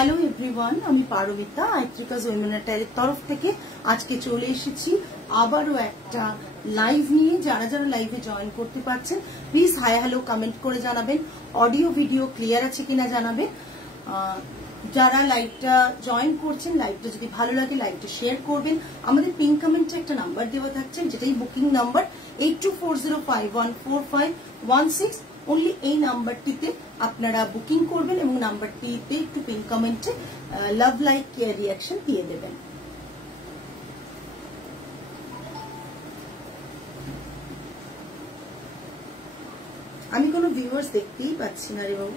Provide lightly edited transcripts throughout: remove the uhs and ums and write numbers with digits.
Hello everyone, আমি পারমিতা আইত্রিকাজ উইমেনাটারের তরফ থেকে আজকে চলে এসেছি আবারও একটা লাইভ নিয়ে। যারা যারা লাইভে জয়েন করতে পারছেন প্লিজ হাই হ্যালো কমেন্ট করে জানাবেন, অডিও ভিডিও ক্লিয়ার আছে কিনা জানাবেন। যারা লাইভটা জয়েন করছেন, লাইভটা যদি ভালো লাগে লাইভটা শেয়ার করবেন। আমাদের পিন কমেন্টে একটা নাম্বার দেওয়া থাকছে, যেটাই বুকিং নাম্বার 8240514516। অনলি এই নাম্বারটিতে আপনারা বুকিং করবেন এবং নাম্বারটিতে একটু পিন কমেন্টে লাভ লাইক কেয়ার রিয়াকশন দিয়ে দেবেন। আমি কোনো ভিউয়ার্স দেখতেই পাচ্ছি না রে বাবু,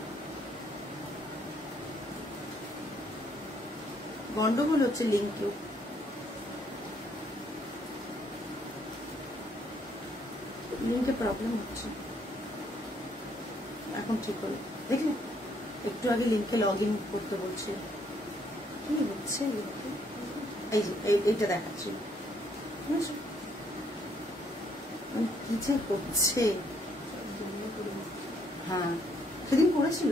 গন্ডগোল হচ্ছে লিঙ্কে, লিঙ্কে প্রবলেম হচ্ছে। এখন ঠিক হলো, দেখলে একটু আগে লিঙ্কে লগ ইন করতে বলছে, কি হচ্ছে এই যে এইটা দেখাচ্ছি, কি যে করছে। হ্যাঁ সেদিন করেছিল,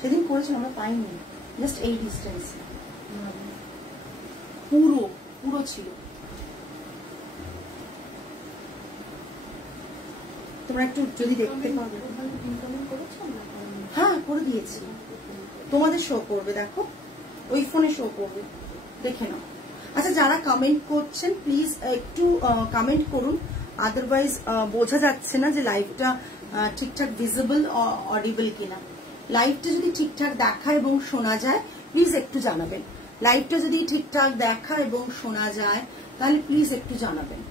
সেদিন করেছিল, আমরা পাইনি, জাস্ট এই ডিস্টেন্স পুরো পুরো ছিল। তোমরা একটু যদি দেখতে পাবে, হ্যাঁ করে দিয়েছি, তোমাদের শো করবে, দেখো ওই ফোনে শো করবে, দেখে নাও। আচ্ছা যারা কমেন্ট করছেন প্লিজ একটু কমেন্ট করুন, আদারওয়াইজ বোঝা যাচ্ছে না যে লাইভটা ঠিকঠাক ভিজিবল অডিবল কিনা। লাইভটা যদি ঠিকঠাক দেখা এবং শোনা যায় প্লিজ একটু জানাবেন। লাইভটা যদি ঠিকঠাক দেখা এবং শোনা যায় তাহলে প্লিজ একটু জানাবেন।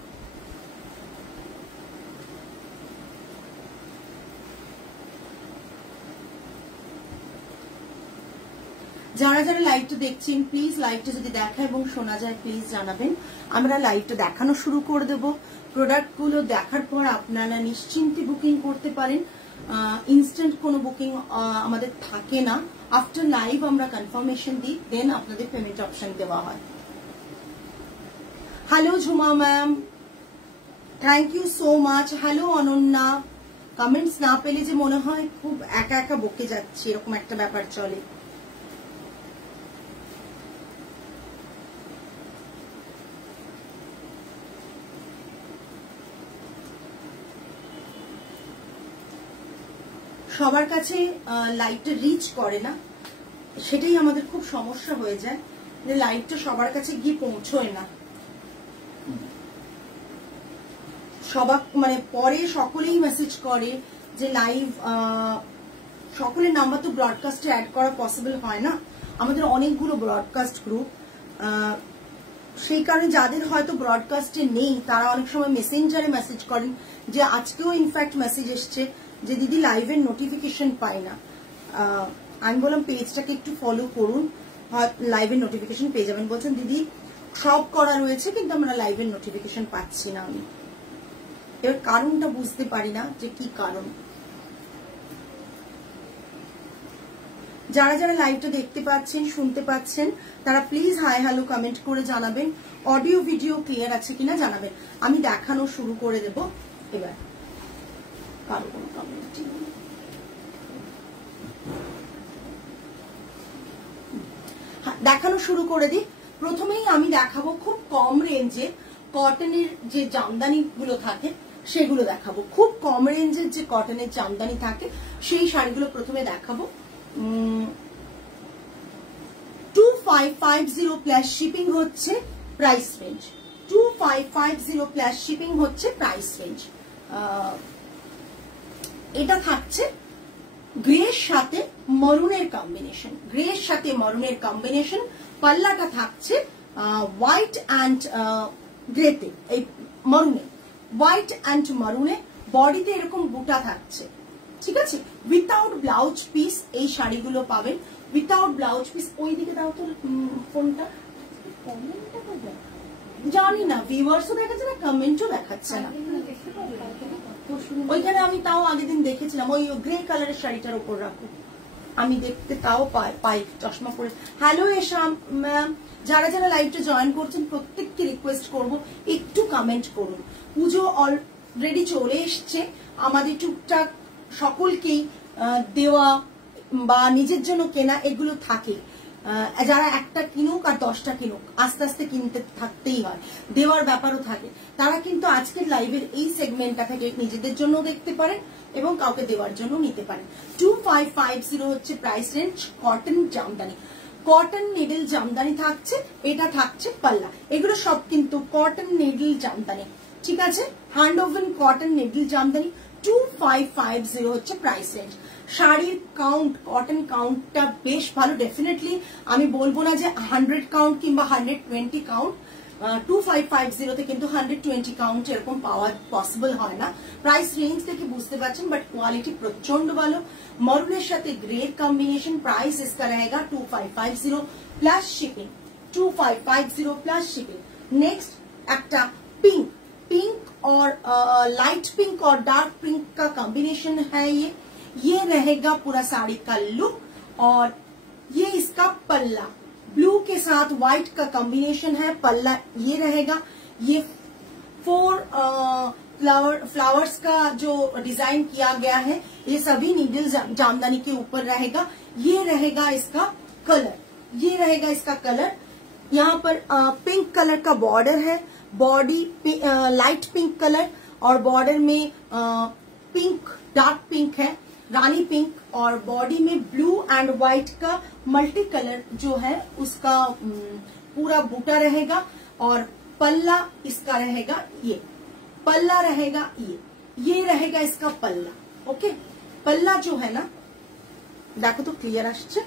যারা যারা লাইভটা দেখছেন প্লিজ লাইভটা যদি দেখা এবং শোনা যায় প্লিজ জানাবেন। আমরা লাইভটা দেখানো শুরু করে দেব। প্রোডাক্টগুলো দেখার পর আপনারা নিশ্চিন্তে বুকিং করতে পারেন। ইনস্ট্যান্ট কোনো বুকিং আমাদের থাকে না, আফটার লাইভ আমরা কনফার্মেশন দিই, দেন আপনাদের পেমেন্ট অপশন দেওয়া হয়। Hello Jhuma ma'am, thank you so much. Hello Ananya, comments না পেলে যে মনে হয় খুব একা একা বকে যাচ্ছে, এরকম একটা ব্যাপার চলে। সবার কাছে লাইভটা রিচ করে না, সেটাই আমাদের খুব সমস্যা হয়ে যায়, যে লাইভটা সবার কাছে গিয়ে পৌঁছয় না। সবার মানে পরে সকলেই মেসেজ করে যে লাইভ, সকলের নাম্বার তো ব্রডকাস্টে অ্যাড করা পসিবল হয় না, আমাদের অনেকগুলো ব্রডকাস্ট গ্রুপ, সেই কারণে যাদের হয়তো ব্রডকাস্টে নেই তারা অনেক সময় মেসেঞ্জারে মেসেজ করেন, যে আজকেও ইনফ্যাক্ট মেসেজ এসছে যে দিদি লাইভের নোটিফিকেশন পাই না। আমি বললাম পেজটাকে একটু ফলো করুন, লাইভের নোটিফিকেশন পেয়ে যাবেন। বলছেন দিদি সব করা রয়েছে কিন্তু আমরা লাইভের নোটিফিকেশন পাচ্ছি না। আমি এর কারণটা বুঝতে পারি না যে কি কারণ। যারা যারা লাইভটা দেখতে পাচ্ছেন শুনতে পাচ্ছেন তারা প্লিজ হাই হ্যালো কমেন্ট করে জানাবেন, অডিও ভিডিও ক্লিয়ার আছে কিনা জানাবেন। আমি দেখানো শুরু করে দেব এবার। কারো কোনো কমেন্ট দেখানো শুরু করে দিই। প্রথমেই আমি দেখাবো খুব কম রেঞ্জে কটনের যে জামদানি গুলো থাকে সেগুলো দেখাবো। খুব কম রেঞ্জের যে কটনের জামদানি থাকে সেই শাড়িগুলো প্রথমে দেখাবো। 2550 প্লাস শিপিং হচ্ছে প্রাইস রেঞ্জ, 2550 প্লাস শিপিং হচ্ছে প্রাইস রেঞ্জ। এটা থাকছে গ্রের সাথে মরুনের কম্বিনেশন, গ্রের সাথে মরুনের কম্বিনেশন। পাল্লাটা থাকছে হোয়াইট অ্যান্ড গ্রেতে, এই মরুনে, হোয়াইট অ্যান্ড মরুনে। বডিতে এরকম বুটা থাকছে, ঠিক আছে, উইথাউট ব্লাউজ পিস এই শাড়িগুলো পাবেন, উইথাউট ব্লাউজ পিস। ওইদিকে দাও তো ফোনটা, জানি না ভিউয়ার্সও দেখাচ্ছে না, কমেন্টও দেখাচ্ছে না। ওইখানে আমি তাও আগের দিন দেখেছিলাম, ওই গ্রে কালারের শাড়িটার উপর রাখো, আমি দেখতে তাও পাই চশমা পরে। হ্যালো এশাম ম্যাম, যারা যারা লাইভটা জয়েন করছেন প্রত্যেককে রিকোয়েস্ট করব একটু কমেন্ট করুন। পুজো অলরেডি চলে এসছে, আমাদের টুকটাক সকলকেই দেওয়া বা নিজের জন্য কেনা এগুলো থাকে, যারা একটা কিনুক আর 10টা কিনুক আস্তে আস্তে কিনতে থাকতেই হয়, দেওয়ার ব্যাপারও থাকে, তারা কিন্তু আজকের লাইভের এই সেগমেন্টটা থেকে নিজেদের জন্য দেখতে পারেন এবং কাউকে দেওয়ার জন্য নিতে পারেন। 2550 হচ্ছে price range. Cotton Jamdani, cotton needle Jamdani থাকছে, এটা থাকছে পাল্লা, এগুলো সব কিন্তু কটন নিডল জামদানি, ঠিক আছে, hand woven cotton needle Jamdani. 2550 হচ্ছে প্রাইস রেঞ্জ। শাড়ির কাউন্ট, কটন কাউন্টটা বেশ ভালো, ডেফিনেটলি আমি বলবো না যে 100 কাউন্ট কিংবা 120 কাউন্ট, 2550 তে কিন্তু 120 কাউন্ট এরকম পাওয়া পসিবল হয় না, প্রাইস রেঞ্জ থেকে বুঝতে পারছেন, বাট কোয়ালিটি প্রচন্ড ভালো। মরুনের সাথে গ্রেড কম্বিনেशन, प्राइस इसका रहेगा 2550 plus shipping, 2550 plus shipping. Next একটা पिंक, पिंक और लाइट पिंक और डार्क पिंक का कॉम्बिनेशन है, ये रहेगा पूरा साड़ी का लुक, और ये इसका पल्ला, ब्लू के साथ व्हाइट का कॉम्बिनेशन है, पल्ला ये रहेगा। ये 4 फ्लावर्स का जो डिजाइन किया गया है ये सभी नीडल जामदानी के ऊपर रहेगा। ये रहेगा इसका कलर, ये रहेगा इसका कलर। यहाँ पर पिंक कलर का बॉर्डर है, बॉडी लाइट पिंक कलर, और बॉर्डर में पिंक, डार्क पिंक है, रानी पिंक, और बॉडी में ब्लू एंड व्हाइट का मल्टी कलर जो है उसका पूरा बूटा रहेगा, और पल्ला इसका रहेगा, ये पल्ला रहेगा, ये रहेगा इसका पल्ला। ओके, पल्ला जो है ना, देखो तो क्लियर आछे,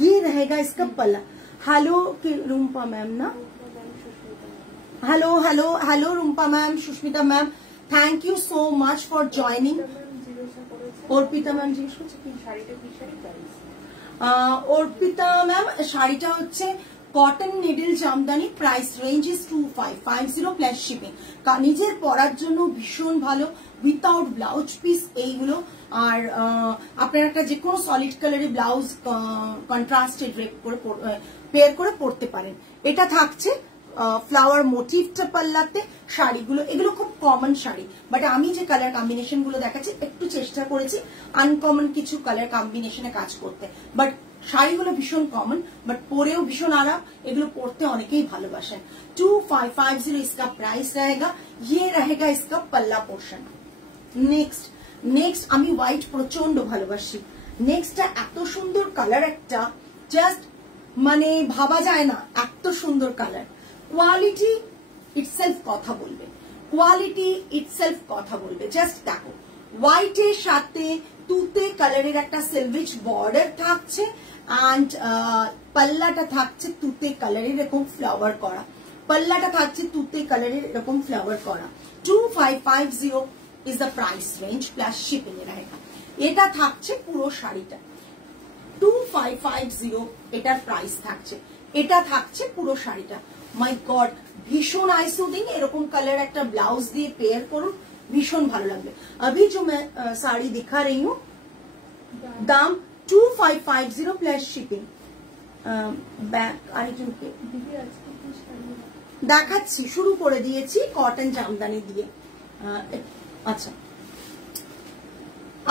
ये रहेगा इसका पल्ला। हेलो रूम्पा मैम ना, hello hello hello Rumpa ma'am, Sushmita ma'am, thank you so much for joining. Arpita ma'am জিজ্ঞেস করছে কি শাড়িটা, কি শাড়ি প্রাইস? অর্পিতা ম্যাম, শাড়িটা হচ্ছে cotton needle Jamdani, price range is 2550 plus shipping. নিজের পরার জন্য ভীষণ ভালো, উইথাউট ব্লাউজ পিস এইগুলো। আর আপনারা একটা যে কোনো সলিড কালারের ব্লাউজ কন্ট্রাস্টেড ড্রেপ করে পেয়ার করে পরতে পারেন। এটা থাকছে ফ্লাওয়ার মোটিভটা পাল্লাতে, শাড়িগুলো এগুলো খুব কমন শাড়ি, বাট আমি যে কালার কম্বিনেশন গুলো দেখাচ্ছি একটু চেষ্টা করেছি আনকমন কিছু কালার কম্বিনেশনে কাজ করতে, বাট শাড়িগুলো ভীষণ কমন, বাট পরেও ভীষণ আরাম, এগুলো পরতে অনেকেই ভালোবাসেন। 2550 इसका प्राइस रहेगा, ये रहेगा इसका पल्ला पोर्शन। नेक्स्ट আমি হোয়াইট প্রচন্ড ভালোবাসি। নেক্সটটা এত সুন্দর কালার, একটা জাস্ট মানে ভাবা যায় না, এত সুন্দর কালার। কোয়ালিটি ইটসেলফ কথা বলবে, কোয়ালিটি ইটসেলফ কথা বলবে। জাস্ট দেখো, হোয়াইটের সাথে তুতে কালারের একটা সিলভার বর্ডার থাকছে, এন্ড পাল্লাটা থাকছে তুতে কালারের এরকম ফ্লাওয়ার করা, পাল্লাটা থাকছে তুতে কালারের এরকম ফ্লাওয়ার করা। 2550 is the price range plus shipping এ रहेगा। এটা থাকছে পুরো শাড়িটা 2550 এটার প্রাইস থাকছে, এটা থাকছে পুরো শাড়িটা। মাই গড, ভীষণ আইসুদিং, এরকম কালার একটা ব্লাউজ দিয়ে পেয়ার করুন, ভীষণ ভালো লাগবে। अभी जो मैं साड़ी दिखा रही हूँ दाम 2550 प्लस शिपिंग। ব্যাক আরেকজনকে দেখাচ্ছি, শুরু করে দিয়েছি কটন জামদানি দিয়ে। আচ্ছা,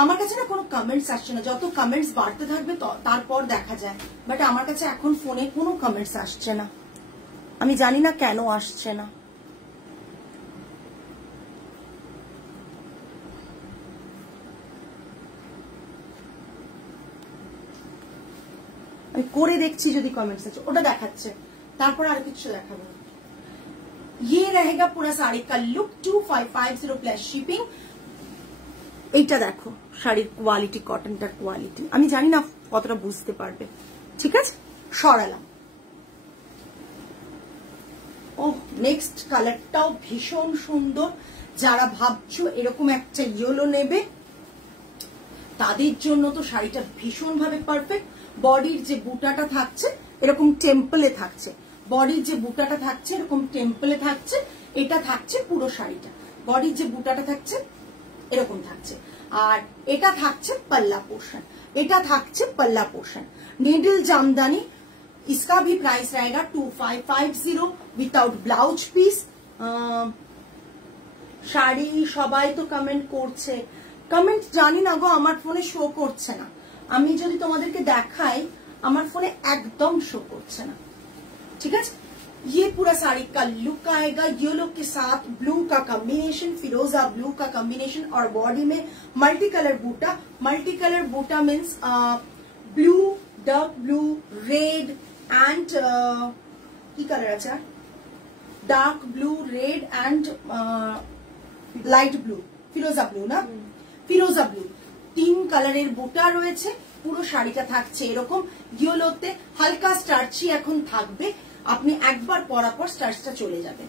আমার কাছে না কোনো কমেন্টস আসছে না, যত কমেন্টস বাড়তে থাকবে তারপর দেখা যায়, বাট আমার কাছে এখন ফোনে কোনো কমেন্টস আসছে না, আমি জানি না কেন আসছে না। আমি করে দেখছি যদি কমেন্টস আছে, ওটা দেখাচ্ছে, তারপর আর কিছু দেখাবো। ये रहेगा पूरा साड़ी का लुक 2550 प्लस शिपिंग। এইটা দেখো শাড়ির কোয়ালিটি, কটনটার কোয়ালিটি আমি জানি না কতটা বুঝতে পারবে, ঠিক আছে, সরালাম। ও নেক্সট কালারটাও ভীষণ সুন্দর, যারা ভাবছো এরকম একটা ইয়েলো নেবে তাদের জন্য তো শাড়িটা ভীষণ ভাবে পারফেক্ট। বডির যে বুটাটা থাকছে এরকম টেম্পলে থাকছে, বডির যে বুটাটা থাকছে এরকম টেম্পলে থাকছে, এটা থাকছে পুরো শাড়িটা। বডির যে বুটাটা থাকছে এরকম থাকছে, আর এটা থাকছে पल्ला पोर्शन, এটা থাকছে पल्ला पोर्शन। নিডল জামদানি, इसका भी प्राइस रहेगा 2550 विदाउट ब्लाउज পিস। শাড়ি সবাই তো কমেন্ট করছে, কমেন্ট জানি না গো, আমার ফোনে শো করছে না, আমি যদি তোমাদেরকে দেখাই আমার ফোনে একদম শো করছে না, ঠিক আছে। ये पूरा साड़ी का लुक आएगा, येलो के साथ ब्लू का कॉम्बिनेशन, फिरोजा ब्लू का कॉम्बिनेशन और बॉडी में मल्टी कलर बूटा means blue, dark blue, red and की कलर अच्छा dark blue, red and light blue, फिरोजा ब्लू ना, फिरोजा ब्लू 3 কালারের বুটা রয়েছে। পুরো শাড়িটা থাকছে এরকম ইয়েলোতে, হালকা স্টার্চি এখন থাকবে, আপনি একবার পরার পর স্টার্চটা চলে যাবে,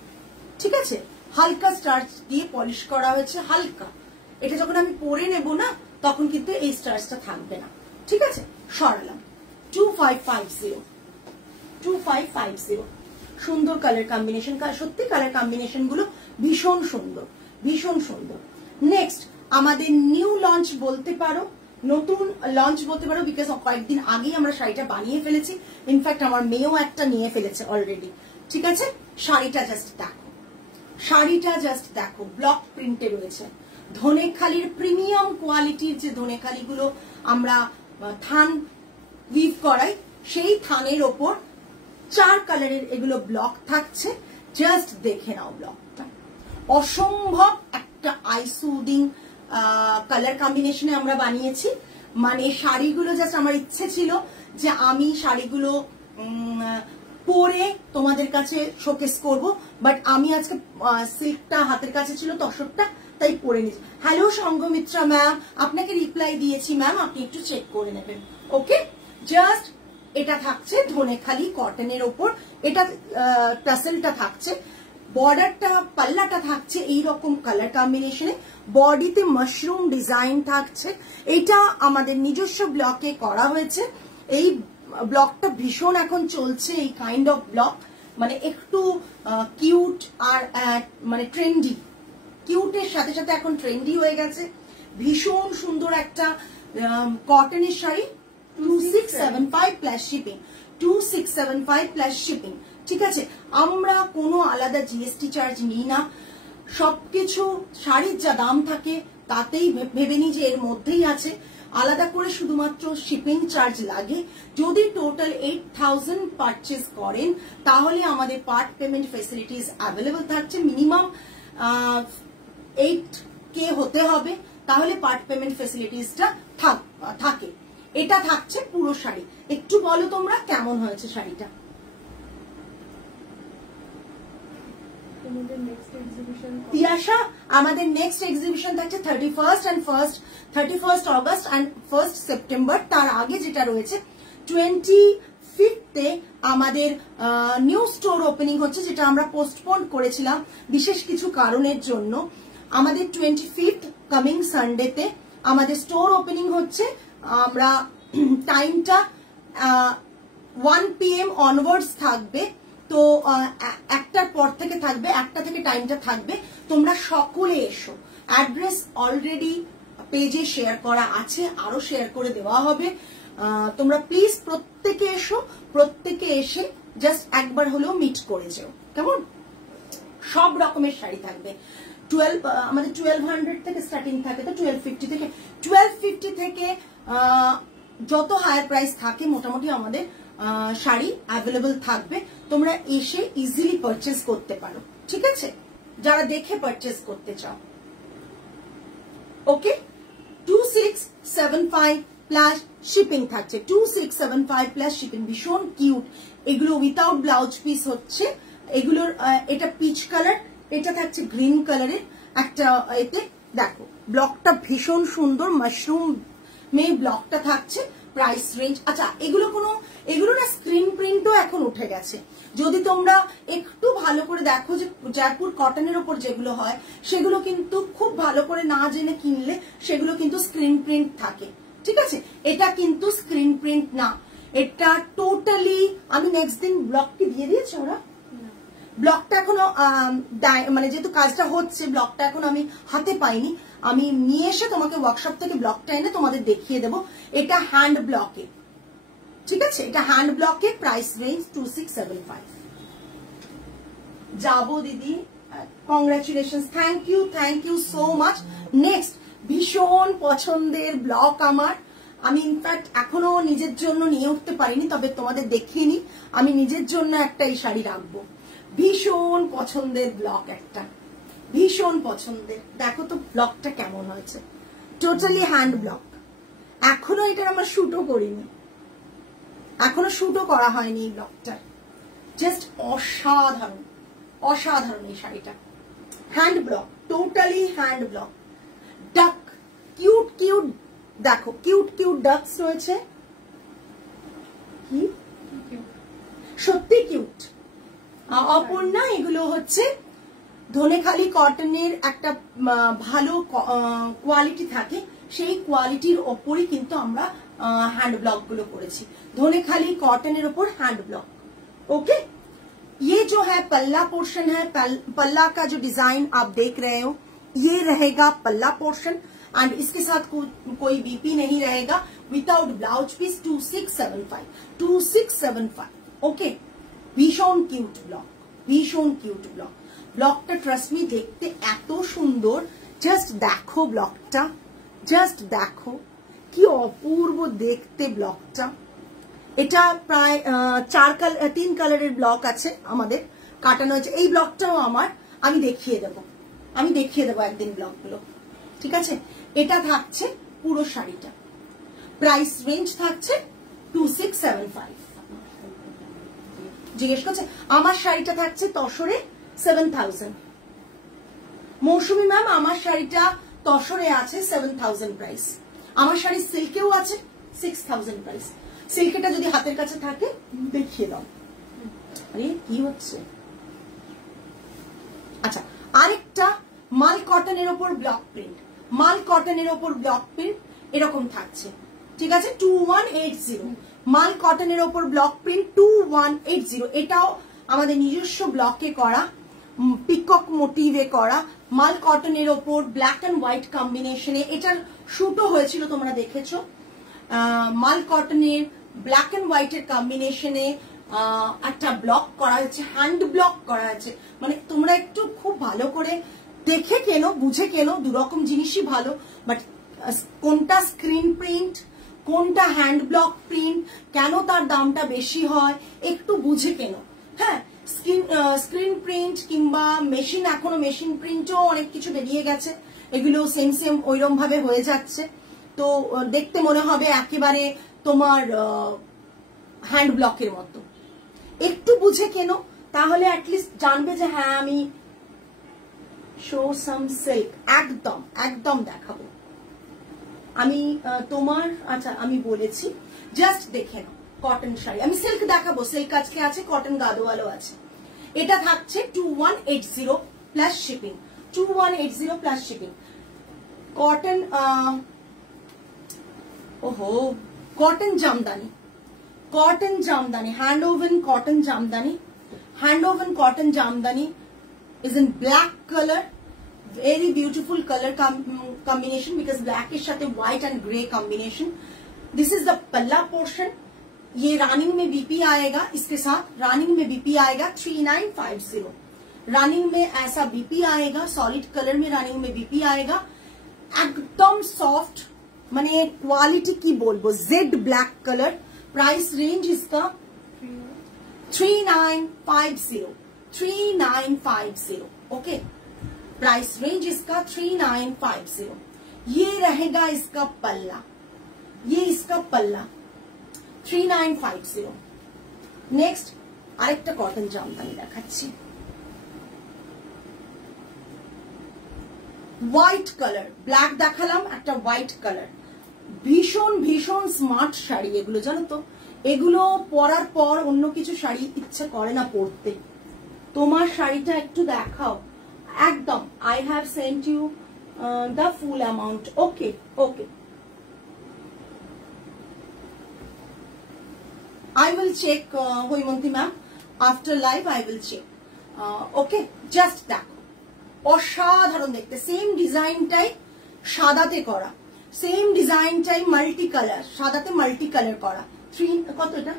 ঠিক আছে। হালকা স্টার্চ দিয়ে পলিশ করা হয়েছে, হালকা। এটা যখন আমি পরে নেব না তখন কিন্তু এই স্টার্চটা থাকবে না, ঠিক আছে। সরালাম। 2550 সুন্দর কালার কম্বিনেশন, সত্যি কালার কম্বিনেশন গুলো ভীষণ সুন্দর, ভীষণ সুন্দর। নেক্সট আমাদের নিউ লঞ্চ বলতে পারো, নতুন লঞ্চ বলতে পারো, বিকজ কয়েকদিন আগেই আমরা শাড়িটা বানিয়ে ফেলেছি। ইনফ্যাক্ট আমার মেয়েও একটা নিয়ে ফেলেছে অলরেডি, ঠিক আছে। শাড়িটা জাস্ট দেখো, শাড়িটা জাস্ট দেখো, ব্লক প্রিন্টে রয়েছে। ধনেখালির প্রিমিয়াম কোয়ালিটির যে ধনেখালিগুলো আমরা থান উইভ করাই, সেই থানের ওপর 4 কালারের এগুলো ব্লক থাকছে। জাস্ট দেখে নাও ব্লকটা, অসম্ভব একটা আই সুদিং কালার কম্বিনেশনে আমরা বানিয়েছি। মানে শাড়িগুলো জাস্ট আমার ইচ্ছে ছিল যে আমি শাড়িগুলো পরে তোমাদের কাছে শোকেস করব, বাট আমি আজকে সিল্কটা হাতের কাছে ছিল, তসরটা, তাই পরে নিয়েছি। হ্যালো সঙ্গমিত্রা ম্যাম, আপনাকে রিপ্লাই দিয়েছি ম্যাম, আপনি একটু চেক করে নেবেন, ওকে। জাস্ট এটা থাকছে ধনেখালি কটনের ওপর, এটা টাসেলটা থাকছে, বর্ডারটা পাল্লাটা থাকছে এইরকম কালার কম্বিনেশনে, বডিতে মাশরুম ডিজাইন থাকছে। এটা আমাদের নিজস্ব ব্লকে করা হয়েছে। এই ব্লকটা ভীষণ এখন চলছে, এই কাইন্ড অফ ব্লক, মানে একটু কিউট আর মানে ট্রেন্ডি, কিউটের সাথে সাথে এখন ট্রেন্ডি হয়ে গেছে। ভীষণ সুন্দর একটা কটনের sari, 2675 plus shipping, 2675 plus shipping, ঠিক আছে। আমরা কোনো আলাদা জিএসটি চার্জ নিই না, সবকিছু শাড়ির যা দাম থাকে তাতেই ভেবে নিই যে এর মধ্যেই আছে। আলাদা করে শুধুমাত্র শিপিং চার্জ লাগে। যদি টোটাল 8000 পারচেজ করেন তাহলে আমাদের পার্ট পেমেন্ট ফেসিলিটিস অ্যাভেলেবল থাকছে। মিনিমাম 8K হতে হবে, তাহলে পার্ট পেমেন্ট ফেসিলিটিসটা থাকে। এটা থাকছে পুরো শাড়ি। একটু বলো তোমরা কেমন হয়েছে শাড়িটা। তিয়াশা, আমাদের নেক্সট এক্সিবিশন থাকছে 31st August and 1st September. তার আগে যেটা রয়েছে 25th আমাদের নিউ স্টোর ওপেনিং হচ্ছে, যেটা আমরা পোস্টপোন করেছিলাম বিশেষ কিছু কারণের জন্য। আমাদের 25th কামিং সানডেতে আমাদের স্টোর ওপেনিং হচ্ছে। আমরা টাইমটা 1 PM অনওয়ার্ডস থাকবে, তো 1টার পর থেকে থাকবে, 1টা থেকে টাইমটা থাকবে। তোমরা সকলে এসো। অ্যাড্রেস অলরেডি পেজে শেয়ার করা আছে, আরো শেয়ার করে দেওয়া হবে। তোমরা প্লিজ প্রত্যেকে এসো, প্রত্যেকে এসে জাস্ট একবার হলেও মিট করে যাও, কেমন। সব রকমের শাড়ি থাকবে। আমাদের 1200 থেকে স্টার্টিং থাকে, তো 1250 থেকে যত হায়ার প্রাইস থাকে মোটামুটি আমাদের শাড়ি অ্যাভেলেবল থাকবে। তোমরা এসে ইজিলি পারচেজ করতে পারো, ঠিক আছে, যারা দেখে পারচেজ করতে চাও। ওকে, 2675 প্লাস শিপিং থাকছে, 2675 প্লাস শিপিং। ভীষণ কিউট এগুলো, উইথাউট ব্লাউজ পিস হচ্ছে এগুলোর। এটা পিচ কালার, এটা থাকছে গ্রিন কালারের একটা। এতে দেখো ব্লকটা ভীষণ সুন্দর, মাশরুম মেয়ে ব্লকটা থাকছে। প্রাইস রেঞ্জ, আচ্ছা এগুলো না স্ক্রিন প্রিন্টও এখন উঠে গেছে। যদি তোমরা একটু ভালো করে দেখো যে জয়পুর কটনের ওপর যেগুলো হয় সেগুলো কিন্তু খুব ভালো করে না জেনে কিনলে সেগুলো কিন্তু স্ক্রিন প্রিন্ট থাকে, ঠিক আছে। এটা কিন্তু স্ক্রিন প্রিন্ট না, এটা টোটালি। আমি নেক্সট দিন ব্লকটি দিয়ে দিয়েছি, ওরা ব্লকটা এখনো মানে যেহেতু কাজটা হচ্ছে, ব্লকটা এখন আমি হাতে পাইনি। আমি নিয়ে এসে তোমাকে ওয়ার্কশপ থেকে ব্লকটা এনে তোমাদের দেখিয়ে দেবো। এটা হ্যান্ড ব্লকে, ঠিক আছে, এটা হ্যান্ড ব্লকে। Price range 2675। যাবো দিদি, congratulation, thank you so much. Next ভীষণ পছন্দের ব্লক আমার, আমি ইনফ্যাক্ট এখনো নিজের জন্য নিয়ে উঠতে পারিনি, তবে তোমাদের দেখিয়ে নি আমি নিজের জন্য একটা এই শাড়ি রাখবো। ভীষণ পছন্দের ব্লক, একটা ভীষণ পছন্দের। দেখো তো ব্লকটা কেমন হয়েছে, টোটালি হ্যান্ড ব্লক। এখনো এটার আমার শুটও করিনি, এখনো শুটও করা হয়নি এই ব্লকটার। জাস্ট অসাধারণ, অসাধারণ এই শাড়িটা। Hand block, totally hand block. ডাক, কিউট কিউট, দেখো কিউট কিউট ডাকস রয়েছে, কি সত্যি কিউট। অপূর্ণা, এগুলো হচ্ছে ধনেখালি কটনের একটা ভালো কোয়ালিটি থাকে, সেই কোয়ালিটির ওপরই কিন্তু আমরা हैंड ब्लॉक गुलो করেছি। ধনেখালি কটনের উপর हैंड ब्लॉक। ओके, ये जो है पल्ला पोर्शन है, पल्ला का जो डिजाइन आप देख रहे हो ये रहेगा पल्ला पोर्शन एंड इसके साथ कोई बीपी नहीं रहेगा। Without blouse piece 2675 okay. भीषण किউট ব্লক, ভীষণ কিউট ব্লক। ব্লকটা ট্রাস্ট মি দেখতে এত সুন্দর, জাস্ট দেখো ব্লকটা, জাস্ট দেখো কি অপূর্ব দেখতে ব্লকটা। এটা প্রায় 3 কালারের ব্লক আছে আমাদের কাটানো হয়েছে। এই ব্লকটাও আমার, আমি দেখিয়ে দেবো একদিন ব্লকগুলো, ঠিক আছে। এটা থাকছে পুরো শাড়িটা, প্রাইস রেঞ্জ থাকছে 2675। জিজ্ঞেস করছে আমার শাড়িটা থাকছে তসরে 7000। মৌসুমী ম্যাম, আমার শাড়িটা তসরে আছে 7000 প্রাইস। আমার শাড়ি সিল্কেও আছে 6000 প্রাইস। সিল্কেটা যদি হাতের কাছে থাকে দেখিয়ে দাও। আরে কি হচ্ছে, আচ্ছা আরেকটা মাল কটনের ওপর ব্লক প্রিন্ট, মাল কটনের ওপর ব্লক প্রিন্ট এরকম থাকছে, ঠিক আছে। 2180 মাল কটনের ওপর ব্লক প্রিন্ট 2180। এটাও আমাদের নিজস্ব ব্লকে করা, পিকক মোটিভে করা, মাল কটনের ওপর ব্ল্যাক এন্ড হোয়াইট কম্বিনেশনে। এটার শুটও হয়েছিল, তোমরা দেখেছো। মাল কটনের ব্ল্যাক এন্ড হোয়াইটের কম্বিনেশনে একটা ব্লক করা হয়েছে, হ্যান্ড ব্লক করা হয়েছে। মানে তোমরা একটু খুব ভালো করে দেখে কেনো, বুঝে কেনো, দুরকম জিনিসই ভালো, বাট কোনটা স্ক্রিন প্রিন্ট কোনটা হ্যান্ড ব্লক প্রিন্ট, কেন তার দামটা বেশি হয় একটু বুঝে কেনো। হ্যাঁ, স্ক্রিন প্রিন্ট কিংবা মেশিন, এখনো মেশিন প্রিন্টও অনেক কিছু বেরিয়ে গেছে, এগুলো সেম সেম ওইরকম ভাবে হয়ে যাচ্ছে, তো দেখতে মনে হবে একেবারে তোমার হ্যান্ড ব্লকের মতো। একটু বুঝে কেন, তাহলে অ্যাটলিস্ট জানবে যে হ্যাঁ আমি শো সাম সিল্ক একদম একদম দেখাবো আমি তোমার। আচ্ছা আমি বলেছি, জাস্ট দেখে নাও কটন শাড়ি। আমি সিল্ক দেখাবো, সিল্ক আজকে আছে, কটন গাদোয়ালও আছে। এটা থাকছে 2180 plus shipping, 2180 plus shipping. Cotton, ওহো, cotton jamdani, cotton jamdani, hand woven cotton jamdani, hand woven cotton jamdani is in black color, very beautiful color combination because black is साथे white and grey combination. This is the पल्ला portion. ये running में BP आएगा, इसके साथ running में BP आएगा 3950। Running में ऐसा बीपी आएगा, सॉलिड कलर में रनिंग में बीपी आएगा, एकदम सॉफ्ट, माने क्वालिटी की बोलबो, Z black colour. Price range इसका 3950। ओके, प्राइस रेंज इसका 3950। ये रहेगा इसका पल्ला, ये इसका पल्ला 3950। नेक्स्ट আরেকটা কটন জামদানি দেখাচ্ছি, হোয়াইট কালার, ব্ল্যাক দেখালাম, একটা হোয়াইট কালার। ভীষণ ভীষণ স্মার্ট শাড়ি এগুলো, জানো তো, এগুলো পরার পর অন্য কিছু শাড়ি ইচ্ছা করে না পরতে। তোমার শাড়িটা একটু দেখাও একদম। I have sent you the full amount. Okay okay, I will check Haimanti ma'am after live, I will check। Okay, just দেখো, অসাধারণ দেখতে। সেম ডিজাইনটাই সাদাতে করা, সেম ডিজাইনটাই মাল্টি কালার, সাদাতে মাল্টি কালার করা। কত এটা?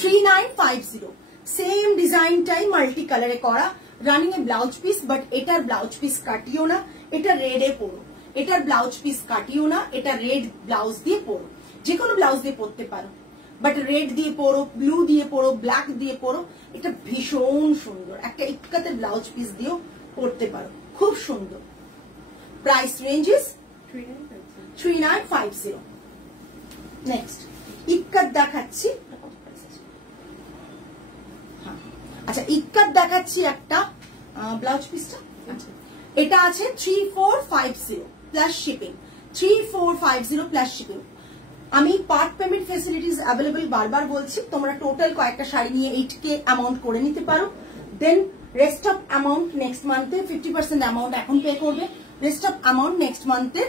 3950। সেম ডিজাইনটাই মাল্টি কালারে করা, running a blouse piece, but এটার ব্লাউজ পিস কাটিও না, এটা রেডে পরো। এটার ব্লাউজ পিস কাটিও না, এটা রেড ব্লাউজ দিয়ে পরো। যে কোনো ব্লাউজ দিয়ে পরতে পারো, বাট রেড দিয়ে পরো, ব্লু দিয়ে পরো, ব্ল্যাক দিয়ে পরো, এটা ভীষণ সুন্দর। একটা ইক্কাতের ব্লাউজ পিস দিয়েও পরতে পারো, খুব সুন্দর। Price range is 3950। নেক্সট ইক্কাত দেখাচ্ছি, আচ্ছা ইক্কাত দেখাচ্ছি একটা ব্লাউজ পিসটা, এটা আছে 3450 প্লাস শিপিং, 3450 প্লাস শিপিং। আমি পার্ট পেমেন্ট ফেসিলিটিস অ্যাভেলেবল বারবার বলছি, তোমরা টোটাল কয়েকটা শাড়ি নিয়ে 8K অ্যামাউন্ট করে নিতে পারো, then rest of amount next মান্থে 50% অ্যামাউন্ট এখন পে করবে, রেস্ট অফ অ্যামাউন্ট নেক্সট মান্থে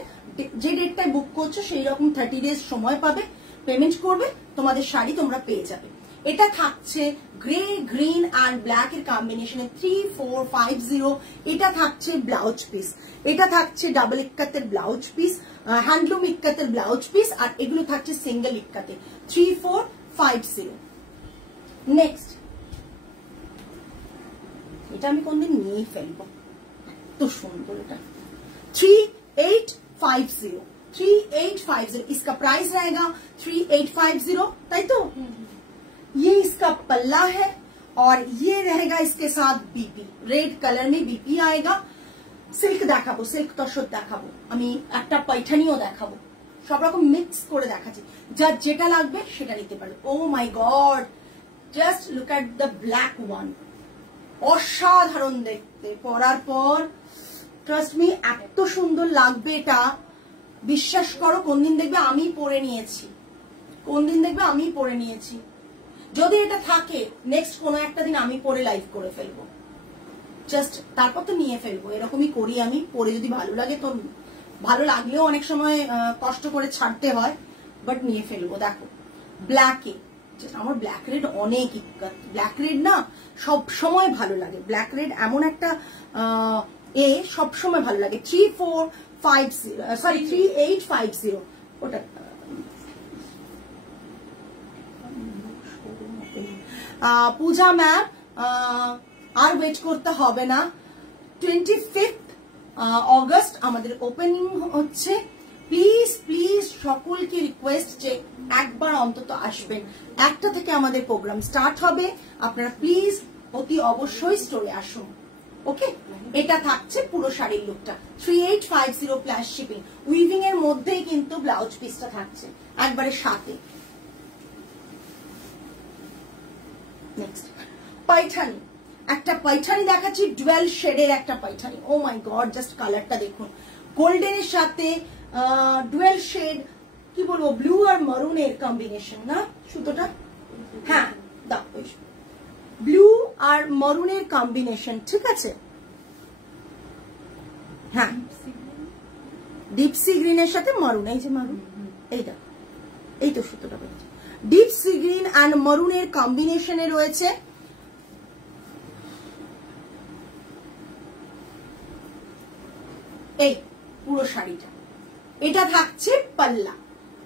যে ডেটটায় বুক করছো সেই রকম 30 ডেজ সময় পাবে, পেমেন্ট করবে, তোমাদের শাড়ি তোমরা পেয়ে যাবে। এটা থাকছে গ্রে, গ্রিন অ্যান্ড ব্ল্যাক এর কম্বিনেশনে 3450। এটা থাকছে ব্লাউজ পিস, এটা থাকছে ডাবল ইক্কাতের ব্লাউজ পিস, হ্যান্ডলুম ইক্কাতের ব্লাউজ পিস, আর এগুলো থাকছে সিঙ্গেল ইক্কাতে 3450। নেক্সট এটা আমি কোনদিন নিয়েই ফেলবো, এত সুন্দর। এটা 3850, 3850 इसका प्राइस रहेगा 3850, ताई तो ये इसका पल्ला है और ये रहेगा इसके साथ बीपी, रेड कलर में बीपी आएगा। सिल्क দেখাবো, সিল্ক তসর দেখাবো, আমি একটা पैठनिও দেখাবো, সব রকম মিক্স করে দেখাচ্ছি, যার যেটা লাগবে সেটা নিতে পারো। Oh my god, just look at the black one, অসাধারণ দেখতে, পরার পর ট্রাস্ট মি এত সুন্দর লাগবে এটা, বিশ্বাস করো। কোনদিন দেখবে আমি পরে নিয়েছি, কোনদিন দেখবে আমি পরে নিয়েছি, যদি এটা থাকে নেক্সট কোনো একটা দিন আমি পরে লাইভ করে ফেলবো, জাস্ট তারপর তো নিয়ে ফেলবো, এরকমই করি আমি। পরে যদি ভালো লাগে তো ভালো লাগলেও অনেক সময় কষ্ট করে ছাড়তে হয়, বাট নিয়ে ফেলবো। দেখো ব্ল্যাকে, আমার ব্ল্যাক রেড অনেক ইক্কাত, ব্ল্যাক রেড না সব সময় ভালো লাগে, ব্ল্যাক রেড এমন একটা সব সময় ভালো লাগে। 3850 ওটা পূজা ম্যাম আর ওয়েট করতে হবে না, 25 অগস্ট আমাদের ওপেনিং হচ্ছে। প্লিজ প্লিজ সকলকে রিকোয়েস্ট যে একবার অন্তত আসবেন, 1টা থেকে আমাদের প্রোগ্রাম স্টার্ট হবে, আপনারা প্লিজ অতি অবশ্যই স্টোরে আসুন। ওকে, এটা থাকছে পুরো শাড়ির লুকটা 3850 প্লাস শিপিং, উইভিং এর মধ্যেই কিন্তু ব্লাউজ পিসটা থাকছে একবারে সাথে। নেক্সট পাইঠানি, একটা পাইঠানি দেখাচ্ছি, ডুয়েল শেডের একটা পাইঠানি। ও মাই গড, জাস্ট কালারটা দেখুন, গোল্ডেনের সাথে ডুয়েল শেড, কি বলবো, ব্লু আর মারুনের কম্বিনেশন না সুতোটা, হ্যাঁ দাও, ব্লু আর মারুনের কম্বিনেশন, ঠিক আছে, হ্যাঁ ডিপ সি গ্রিনের সাথে মারুন, এই যে মারুন, এইটা, এই তো সুতোটা বলছি, ডিপ সি গ্রিন অ্যান্ড মারুনের কম্বিনেশনে রয়েছে। এই পুরো শাড়িটা, এটা থাকছে পাল্লা,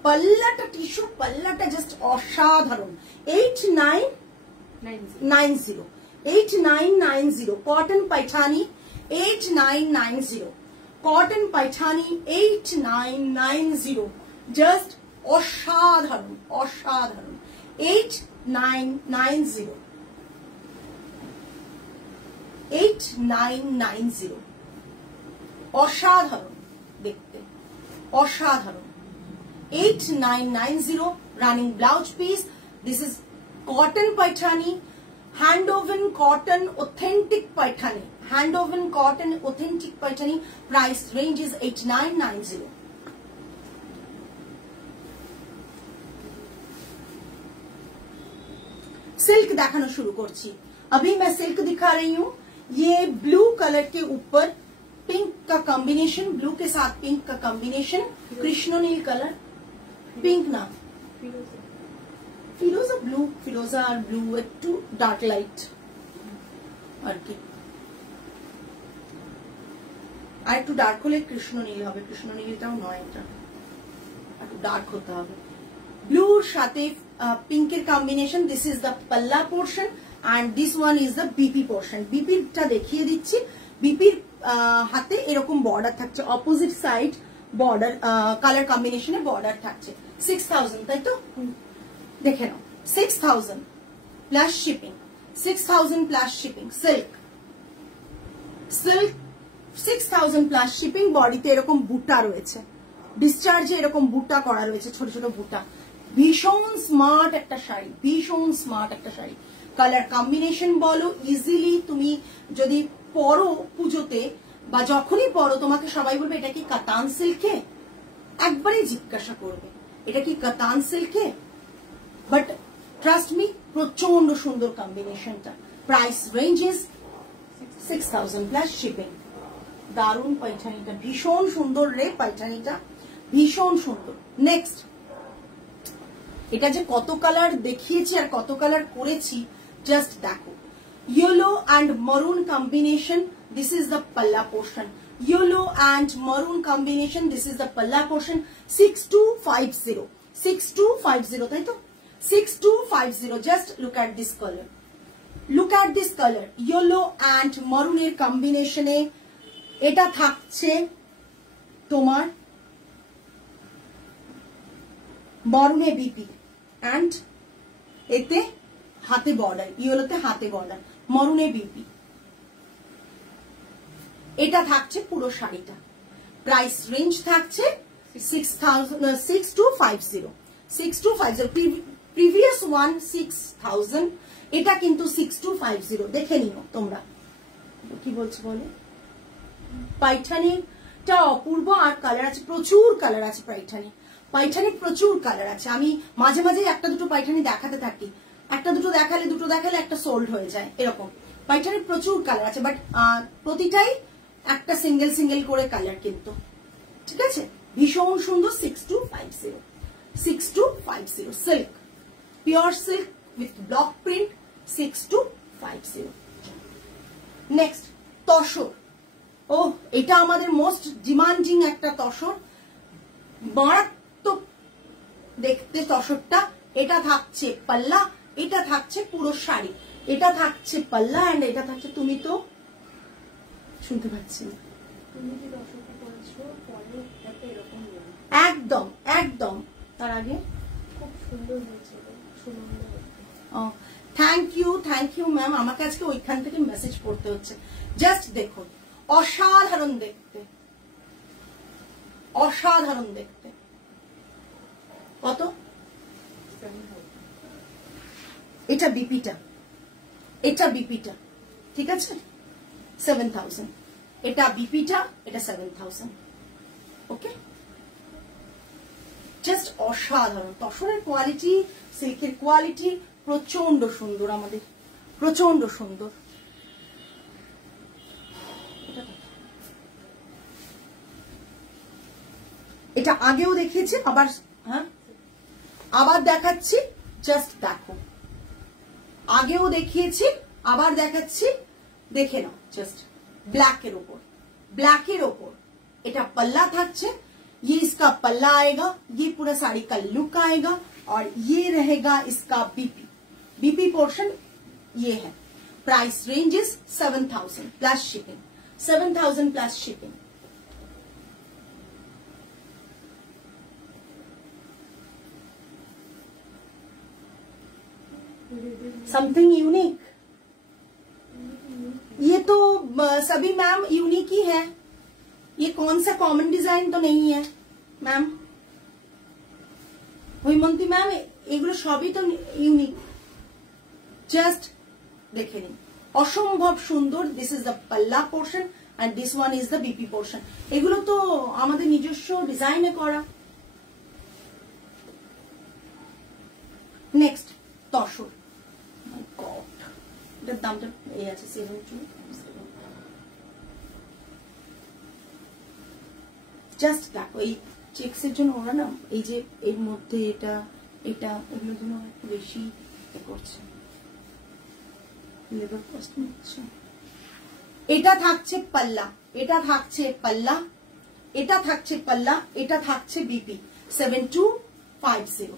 পাল্লাটা টিস্যু, পাল্লাটা জাস্ট অসাধারণ। 8990 cotton Paithani, 8990 cotton Paithani, 8990, just অসাধারণ অসাধারণ, 8990, 8990, অসাধারণ দেখতে, অসাধারণ, 8990 running blouse piece. This is cotton Paithani, hand woven cotton authentic Paithani, hand woven cotton authentic Paithani. Price range is 8990। Silk दिखाना शुरू करছি। अभी मैं सिल्क दिखा रही हूँ, ये ब्लू कलर के ऊपर पिंक का कॉम्बिनेशन, ब्लू के साथ पिंक का कॉम्बिनेशन, कृष्ण नील कलर, पिंक ना फिरोजा ब्लू, फिरोजा और ब्लू একটু ডার্ক লাইট আর কি, আর একটু ডার্ক হলে কৃষ্ণ নীল হবে, কৃষ্ণ নীলটাও নয়, এটা একটু ডার্ক হতে হবে। ব্লুর সাথে পিঙ্কের কম্বিনেশন, দিস ইজ দ্য পাল্লা portion and this one is the BP portion. বিপিটা দেখিয়ে দিচ্ছি, বিপির হাতে এরকম বর্ডার থাকছে, অপোজিট সাইড বর্ডার, কালার কম্বিনেশনে বর্ডার থাকছে। 6000 তাই তো? দেখে নাও 6000 plus shipping, 6000 plus shipping, silk 6000 plus shipping. বডিতে এরকম বুটা রয়েছে, ডিসচার্জে এরকম বুটা করা রয়েছে, ছোট ছোট বুটা। ভীষণ স্মার্ট একটা শাড়ি, ভীষণ স্মার্ট একটা শাড়ি। কালার কম্বিনেশন বলো, ইজিলি তুমি যদি পরো পুজোতে বা যখনই পরো, তোমাকে সবাই বলবে এটা কি কাতান সিল্কে, একবারে জিজ্ঞাসা করবে এটা কি কাতান সিল্কে। বাট ট্রাস্ট মি, প্রচন্ড সুন্দর কম্বিনেশনটা। Price range is 6000 plus shipping. দারুণ পাইঠানিটা, ভীষণ সুন্দর রে পাইঠানিটা, ভীষণ সুন্দর। নেক্সট, এটা যে কত কালার দেখিয়েছি আর কত কালার করেছি জাস্ট দেখো। ইয়েলো অ্যান্ড মারুন কম্বিনেশন, দিস ইজ দ্য পাল্লা portion. Yellow and maroon combination, this is the palla portion. 6250, 6250 তাই তো? 6250. Just look at this color, look at this color, yellow and maroon এর কম্বিনেশনে এটা থাকছে তোমার মারুনে বিপি and এতে হাতে বর্ডার, ইয়েলোতে হাতে বর্ডার, মারুনে বিপি। এটা থাকছে পুরো শাড়িটা। প্রাইস রেঞ্জ থাকছে 6250, 6250। প্রিভিয়াস ওয়ান 6000, এটা কিন্তু 6250। দেখে নিও তোমরা কি বলছো বলো। পাইঠানিটা অপূর্ব, আর কালার আছে, প্রচুর কালার আছে পাইঠানি, পাইঠানি প্রচুর কালার আছে। আমি মাঝে মাঝে একটা দুটো পাইঠানি দেখাতে থাকি, একটা দুটো দেখালে একটা সোল্ড হয়ে যায় এরকম। পাইঠানির প্রচুর কালার আছে, বাট প্রতিটাই একটা সিঙ্গেল সিঙ্গেল করে কালার কিন্তু, ঠিক আছে। ভীষণ সুন্দর। 6250, 6250 silk, pure silk with block print, 6250। Next tussar. ও, এটা আমাদের মোস্ট ডিমান্ডিং একটা তসর, মারাত্মক দেখতে তসরটা। এটা থাকছে পাল্লা, এটা থাকছে পুরো শাড়ি, এটা থাকছে পাল্লা এন্ড এটা থাকছে, তুমি তো শুনতে পাচ্ছি না, একদম একদম। তার আগে খুব সুন্দর হয়েছে। থ্যাংক ইউ ম্যাম, আমাকে আজকে ওইখান থেকে মেসেজ পড়তে হচ্ছে। জাস্ট দেখুন, অসাধারণ দেখতে, অসাধারণ দেখতে। কত? এটা বিপিটা, এটা বিপিটা, ঠিক আছে 7000। এটা বিপিটা, এটা 7000। ওকে, জাস্ট অসাধারণ। তসরের কোয়ালিটি, সিল্কের কোয়ালিটি প্রচন্ড সুন্দর, আমাদের প্রচন্ড সুন্দর। এটা আগেও দেখিয়েছি, আবার হ্যাঁ আবার দেখাচ্ছি, জাস্ট দেখো। আগেও দেখিয়েছি, আবার দেখাচ্ছি, দেখে নাও। জাস্ট ব্ল্যাকের ওপর, ব্ল্যাকের ওপর এটা পাল্লা থাকছে। ये इसका पल्ला आएगा, ये पूरा साड़ी का लुक आएगा, और ये रहेगा इसका बीपी, बीपी पोर्शन ये है। Price range is 7000 plus shipping, 7000 plus shipping. Something unique, ये तो सभी मैम यूनिक ही है, ये कौन सा कॉमन डिजाइन तो नहीं है मैम। হৈমন্তী ম্যাম, এগুলো সবই তো ইউনিক। জাস্ট দেখে নিন, অসম্ভব সুন্দর। দিস ইজ দ্য পাল্লা portion and this one is the BP portion. এগুলো তো আমাদের নিজস্ব ডিজাইনে করা। নেক্সট তসর, এটার দামটা এই আছে 72। জাস্ট দেখো, এই চেক্স এর জন্য ওরা না এই যে এর মধ্যে এটা এটা এগুলোর জন্য একটু বেশি করছে, লেবার কস্ট নিচ্ছে। এটা থাকছে পাল্লা, এটা থাকছে পাল্লা, এটা থাকছে পাল্লা, এটা থাকছে বিপি। 7250,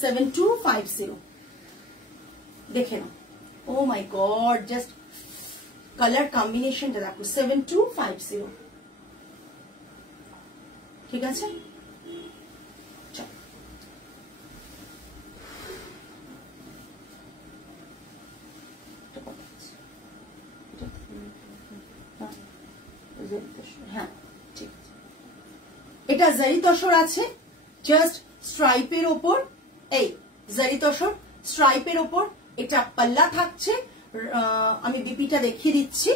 7250। দেখে নাও, ও মাই গড, জাস্ট কালার কম্বিনেশনটা দেখো। 7250, ঠিক আছে। হ্যাঁ ঠিক আছে, এটা জারি তসর আছে জাস্ট স্ট্রাইপের ওপর, এই জারি তসর স্ট্রাইপের ওপর, এটা পাল্লা থাকছে। আমি বিপিটা দেখিয়ে দিচ্ছি,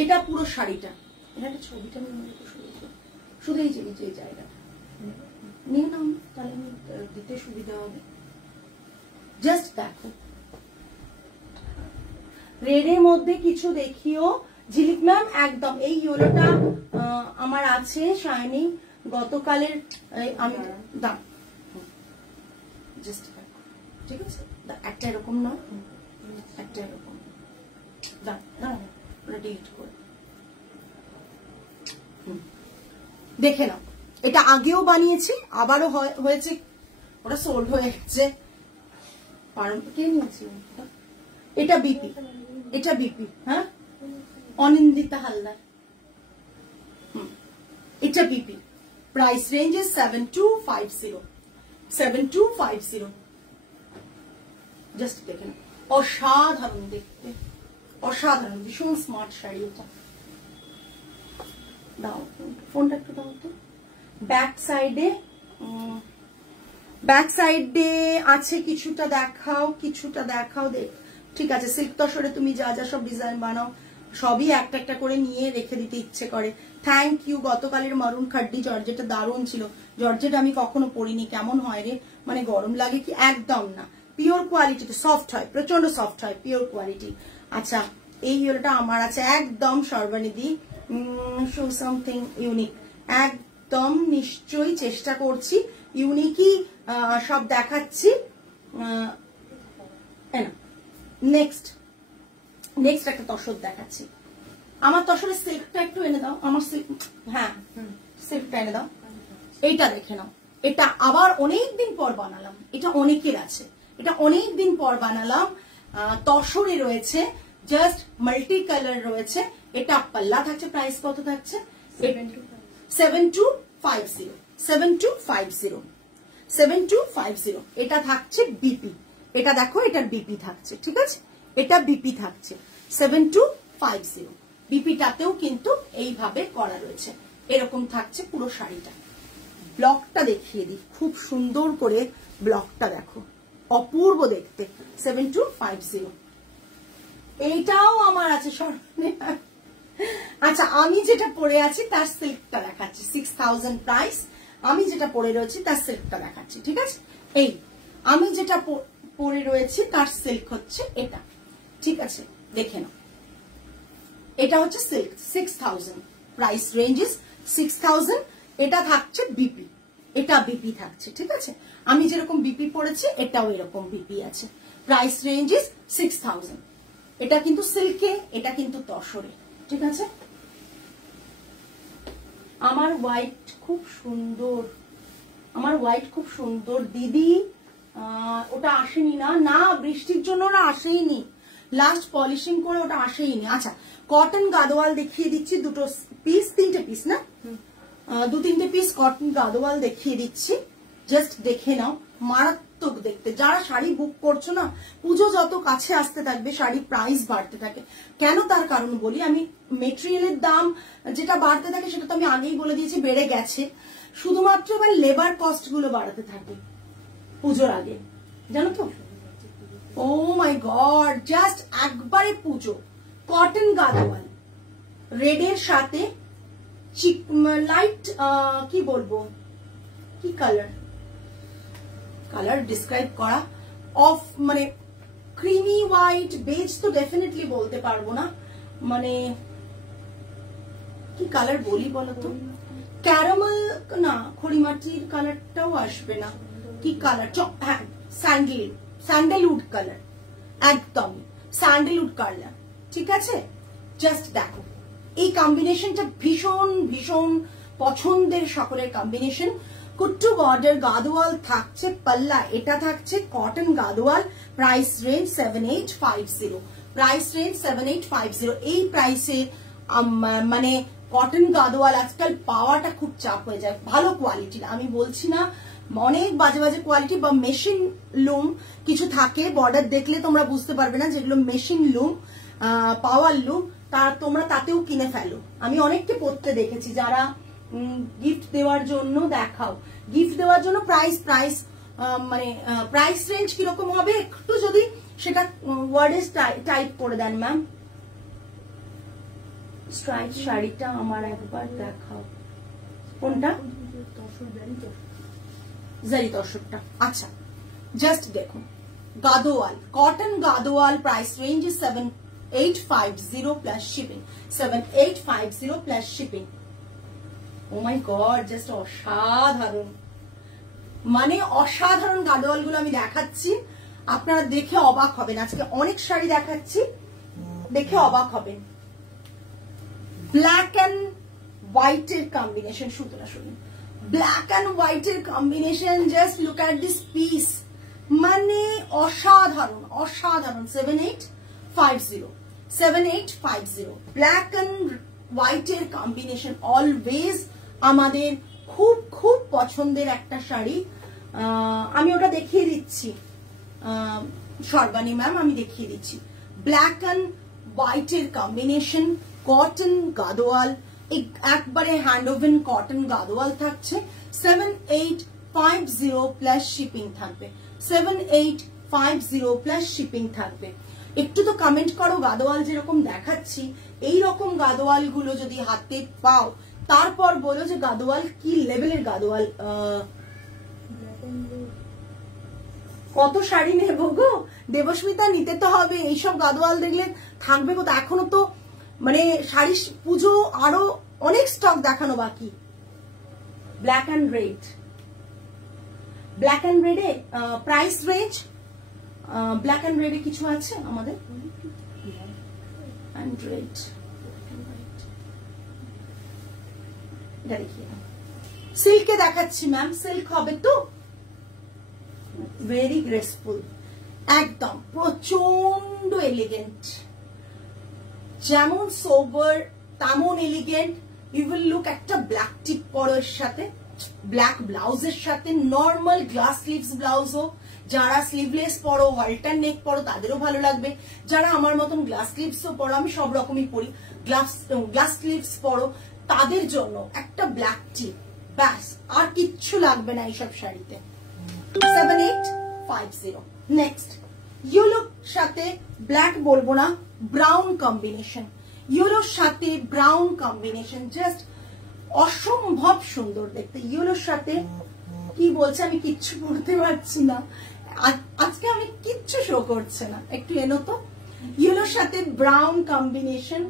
এটা পুরো শাড়িটা, এটা ছবিটা শুধু এই যে জায়গা নিয়ে নাও তাহলে দিতে সুবিধা হবে। জাস্ট দেখো রেডের মধ্যে কিছু দেখিও ঝিলিক ম্যাম, একদম এই ইয়েলোটা আমার আছে শাইনি গতকালের, আমি দাম জাস্ট ঠিক আছে, একটা এরকম নয়, একটা এরকম ডিলিট করে দেখে নাও। এটা আগেও বানিয়েছি, আবারও হয়েছে, ওটা সোল্ড হয়ে গেছে। কে নিয়েছি? এটা বিপি, এটা বিপি, হ্যাঁ অনিন্দিতা হালদার। এটা BP, price range is 7250, 7250। Just দেখে নাও, অসাধারণ দেখতে, অসাধারণ, ভীষণ স্মার্ট শাড়ি এটা। দাও ফোনটা একটু দাও তো। ব্যাক সাইডে আছে কিছুটা দেখাও, কিছুটা দেখাও। দেখ ঠিক আছে, সিল্ক তসরে তুমি যা যা সব ডিজাইন বানাও সবই একটা একটা করে নিয়ে রেখে দিতে ইচ্ছে করে। Thank you. গতকালের মারুন খাড্ডি জর্জেটটা দারুণ ছিল। জর্জেট আমি কখনো পরিনি, কেমন হয় রে, মানে গরম লাগে কি? একদম না, পিওর কোয়ালিটি, সফট হয়, প্রচন্ড সফট হয়, পিওর কোয়ালিটি। আচ্ছা এই ইয়েটা আমার আছে একদম সর্বানিধি, শো সামথিং ইউনিক, একদম নিশ্চয়ই চেষ্টা করছি ইউনিকই সব দেখাচ্ছি। নেক্সট একটা তসর দেখাচ্ছি। আমার তসরের সিল্কটা একটু এনে দাও, আমার সিল্ক, হ্যাঁ সিল্কটা এনে দাও। এইটা দেখে নাও, এটা আবার অনেকদিন পর বানালাম, এটা অনেকের আছে, এটা অনেকদিন পর বানালাম। তসরে রয়েছে, জাস্ট মাল্টি কালার রয়েছে। এটা পাল্লা থাকছে, প্রাইস কত থাকছে? 7250, 7250, 7250। এটা থাকছে বিপি, এটা দেখো এটার বিপি থাকছে, ঠিক আছে, এটা বিপি থাকছে 7250। বিপিটাতেও কিন্তু এইভাবে করা রয়েছে, এরকম থাকছে পুরো শাড়িটা। ব্লকটা দেখিয়ে দিই, খুব সুন্দর করে ব্লকটা দেখো, অপূর্ব দেখতে। 7250, এইটাও আমার আছে স্বর্ণে। আচ্ছা আমি যেটা পরে আছি তার সিল্কটা দেখাচ্ছি, 6000 প্রাইস। আমি যেটা পরে রয়েছি তার সিল্কটা দেখাচ্ছি, ঠিক আছে। এই আমি যেটা পরে রয়েছি তার সিল্ক হচ্ছে এটা, ঠিক আছে, দেখে নাও। এটা হচ্ছে সিল্ক, 6000 প্রাইস রেঞ্জ ইজ 6000। এটা থাকছে বিপি, এটা বিপি থাকছে, ঠিক আছে। আমি যেরকম বিপি পরেছি এটাও এরকম বিপি আছে, প্রাইস রেঞ্জ ইজ 6000। এটা কিন্তু সিল্কে, এটা কিন্তু তসরে, ঠিক আছে। আমার হোয়াইট খুব সুন্দর, আমার হোয়াইট খুব সুন্দর দিদি। ওটা আসেনি না, না বৃষ্টির জন্য ওটা আসেইনি, লাস্ট পলিশিং করে ওটা আসেইনি। আচ্ছা কটন গাদোয়াল দেখিয়ে দিচ্ছি, দুটো পিস, তিনটে পিস না, দু তিনটে পিস কটন গাদোয়াল দেখিয়ে দিচ্ছি, জাস্ট দেখে নাও। মারাত্মক দেখতে। যারা শাড়ি বুক করছো না, পুজো যত কাছে আসতে থাকবে শাড়ি প্রাইস বাড়তে থাকে। কেন তার কারণ বলি, আমি মেটেরিয়ালের দাম যেটা বাড়তে থাকে সেটা তো আমি আগেই বলে দিয়েছি, বেড়ে গেছে। শুধুমাত্র এবার লেবার কস্ট গুলো বাড়াতে থাকে পুজোর আগে, জানো তো। ও মাই গড, জাস্ট একবারে পুজো। কটন গাদোয়াল রেডের সাথে লাইট, কি বলবো, কি কালার, কালার ডিসক্রাইব করা, অফ মানে ক্রিমি হোয়াইট, বেজ তো ডেফিনেটলি বলতে পারবো না, মানে কি কালার বলি বলতো, ক্যারামেল না, খড়িমাটির কালারটাও আসবে না, কি কালার, হ্যাঁ স্যান্ডেলউড কালার, একদম স্যান্ডেলউড কালার, ঠিক আছে। জাস্ট দেখো এই কম্বিনেশনটা ভীষণ ভীষণ পছন্দের সকলের কম্বিনেশন। কুট্টু বর্ডার গাদোয়াল থাকছে, পাল্লা এটা থাকছে cotton Gadwal, price range 7850, price range 7850। এই প্রাইসে মানে কটন গাদোয়াল আজকাল পাওয়াটা খুব চাপ হয়ে যায়, ভালো কোয়ালিটির। আমি বলছি না অনেক বাজে বাজে কোয়ালিটি বা মেশিন লুম কিছু থাকে, বর্ডার দেখলে তোমরা বুঝতে পারবে না, যেগুলো মেশিন লুম, পাওয়ার লুম, তোমরা তাতেও কিনে ফেলো। আমি অনেককে পড়তে দেখেছি যারা গিফট দেওয়ার জন্য। দেখাও গিফট দেওয়ার জন্য প্রাইস মানে প্রাইস রেঞ্জ কিরকম হবে একটু যদি সেটা ওয়ার্ডে টাইপ করে দেন ম্যাম। স্ট্রাইপ শাড়িটা আমার একবার দেখাও, কোনটা? জারি তসরটা। আচ্ছা জাস্ট দেখুন, Gadwal, cotton Gadwal, price range is 7850 plus shipping. 7850 plus shipping. Oh my god, just অসাধারণ, মানে অসাধারণ গাদোয়াল গুলো আমি দেখাচ্ছি, আপনারা দেখে অবাক হবেন। আজকে অনেক শাড়ি দেখাচ্ছি, দেখে অবাক হবেন। ব্ল্যাক অ্যান্ড হোয়াইটের কম্বিনেশন, সুতরা শুনুন, ব্ল্যাক অ্যান্ড হোয়াইটের combination, just look at this piece, মানে অসাধারণ অসাধারণ। 7850 ব্ল্যাক অ্যান্ড হোয়াইটের কম্বিনেশন অলওয়েজ আমাদের খুব খুব পছন্দের একটা শাড়ি। আমি ওটা দেখিয়ে দিচ্ছি সর্বাণী ম্যাম, আমি দেখিয়ে দিচ্ছি। ব্ল্যাক অ্যান্ড হোয়াইটের কম্বিনেশন, কটন গাদোয়াল, একবারে হ্যান্ড ওভেন কটন গাদোয়াল থাকছে। 7850 প্লাস শিপিং থাকবে। 7850 প্লাস শিপিং থাকবে। একটু তো কমেন্ট করো, গাদোয়াল যেরকম দেখাচ্ছি এইরকম গাদোয়াল গুলো যদি হাতে পাও তারপর বলো যে গাদোয়াল কি লেভেলের গাদোয়াল। কত শাড়ি নেবো গো দেবস্মিতা, নিতে তো হবে, এইসব গাদোয়াল দেখলে থাকবে কত। এখনো তো মানে শাড়ি পুজো আরো অনেক স্টক দেখানো বাকি। Black and red, black and রেডে প্রাইস রেঞ্জ, ব্ল্যাক অ্যান্ড রেডে কিছু আছে আমাদের। সিল্কে দেখাচ্ছি ম্যাম, সিল্ক হবে তো, ভেরি গ্রেসফুল, একদম প্রচন্ড এলিগেন্ট, যেমন সোবার তেমন এলিগেন্ট। ইউ উইল লুক, একটা ব্ল্যাক টিপ পরো এর সাথে, ব্ল্যাক ব্লাউজের সাথে, নর্মাল গ্লাস স্লিভস ব্লাউজও, যারা স্লিভলেস পরো হলটার নেক পরো তাদেরও ভালো লাগবে, যারা আমার মতন গ্লাস স্লিভসও পরো, আমি সব রকমই পরি, গ্লাস স্লিভস পরো তাদের জন্য একটা ব্ল্যাক টিপ, ব্যাস আর কিচ্ছু লাগবে না এইসব শাড়িতে। 7850। নেক্সট ইয়েলোর সাথে ব্ল্যাক বলবো না, ব্রাউন কম্বিনেশন, ইয়েলোর সাথে ব্রাউন কম্বিনেশন, জাস্ট অসম্ভব সুন্দর দেখতে। ইয়েলোর সাথে কি বলছে আমি কিচ্ছু পড়তে পারছি না আজকে, আমি কিচ্ছু শো করছে না, একটু এনো তো। ইয়েলোর সাথে ব্রাউন কম্বিনেশন,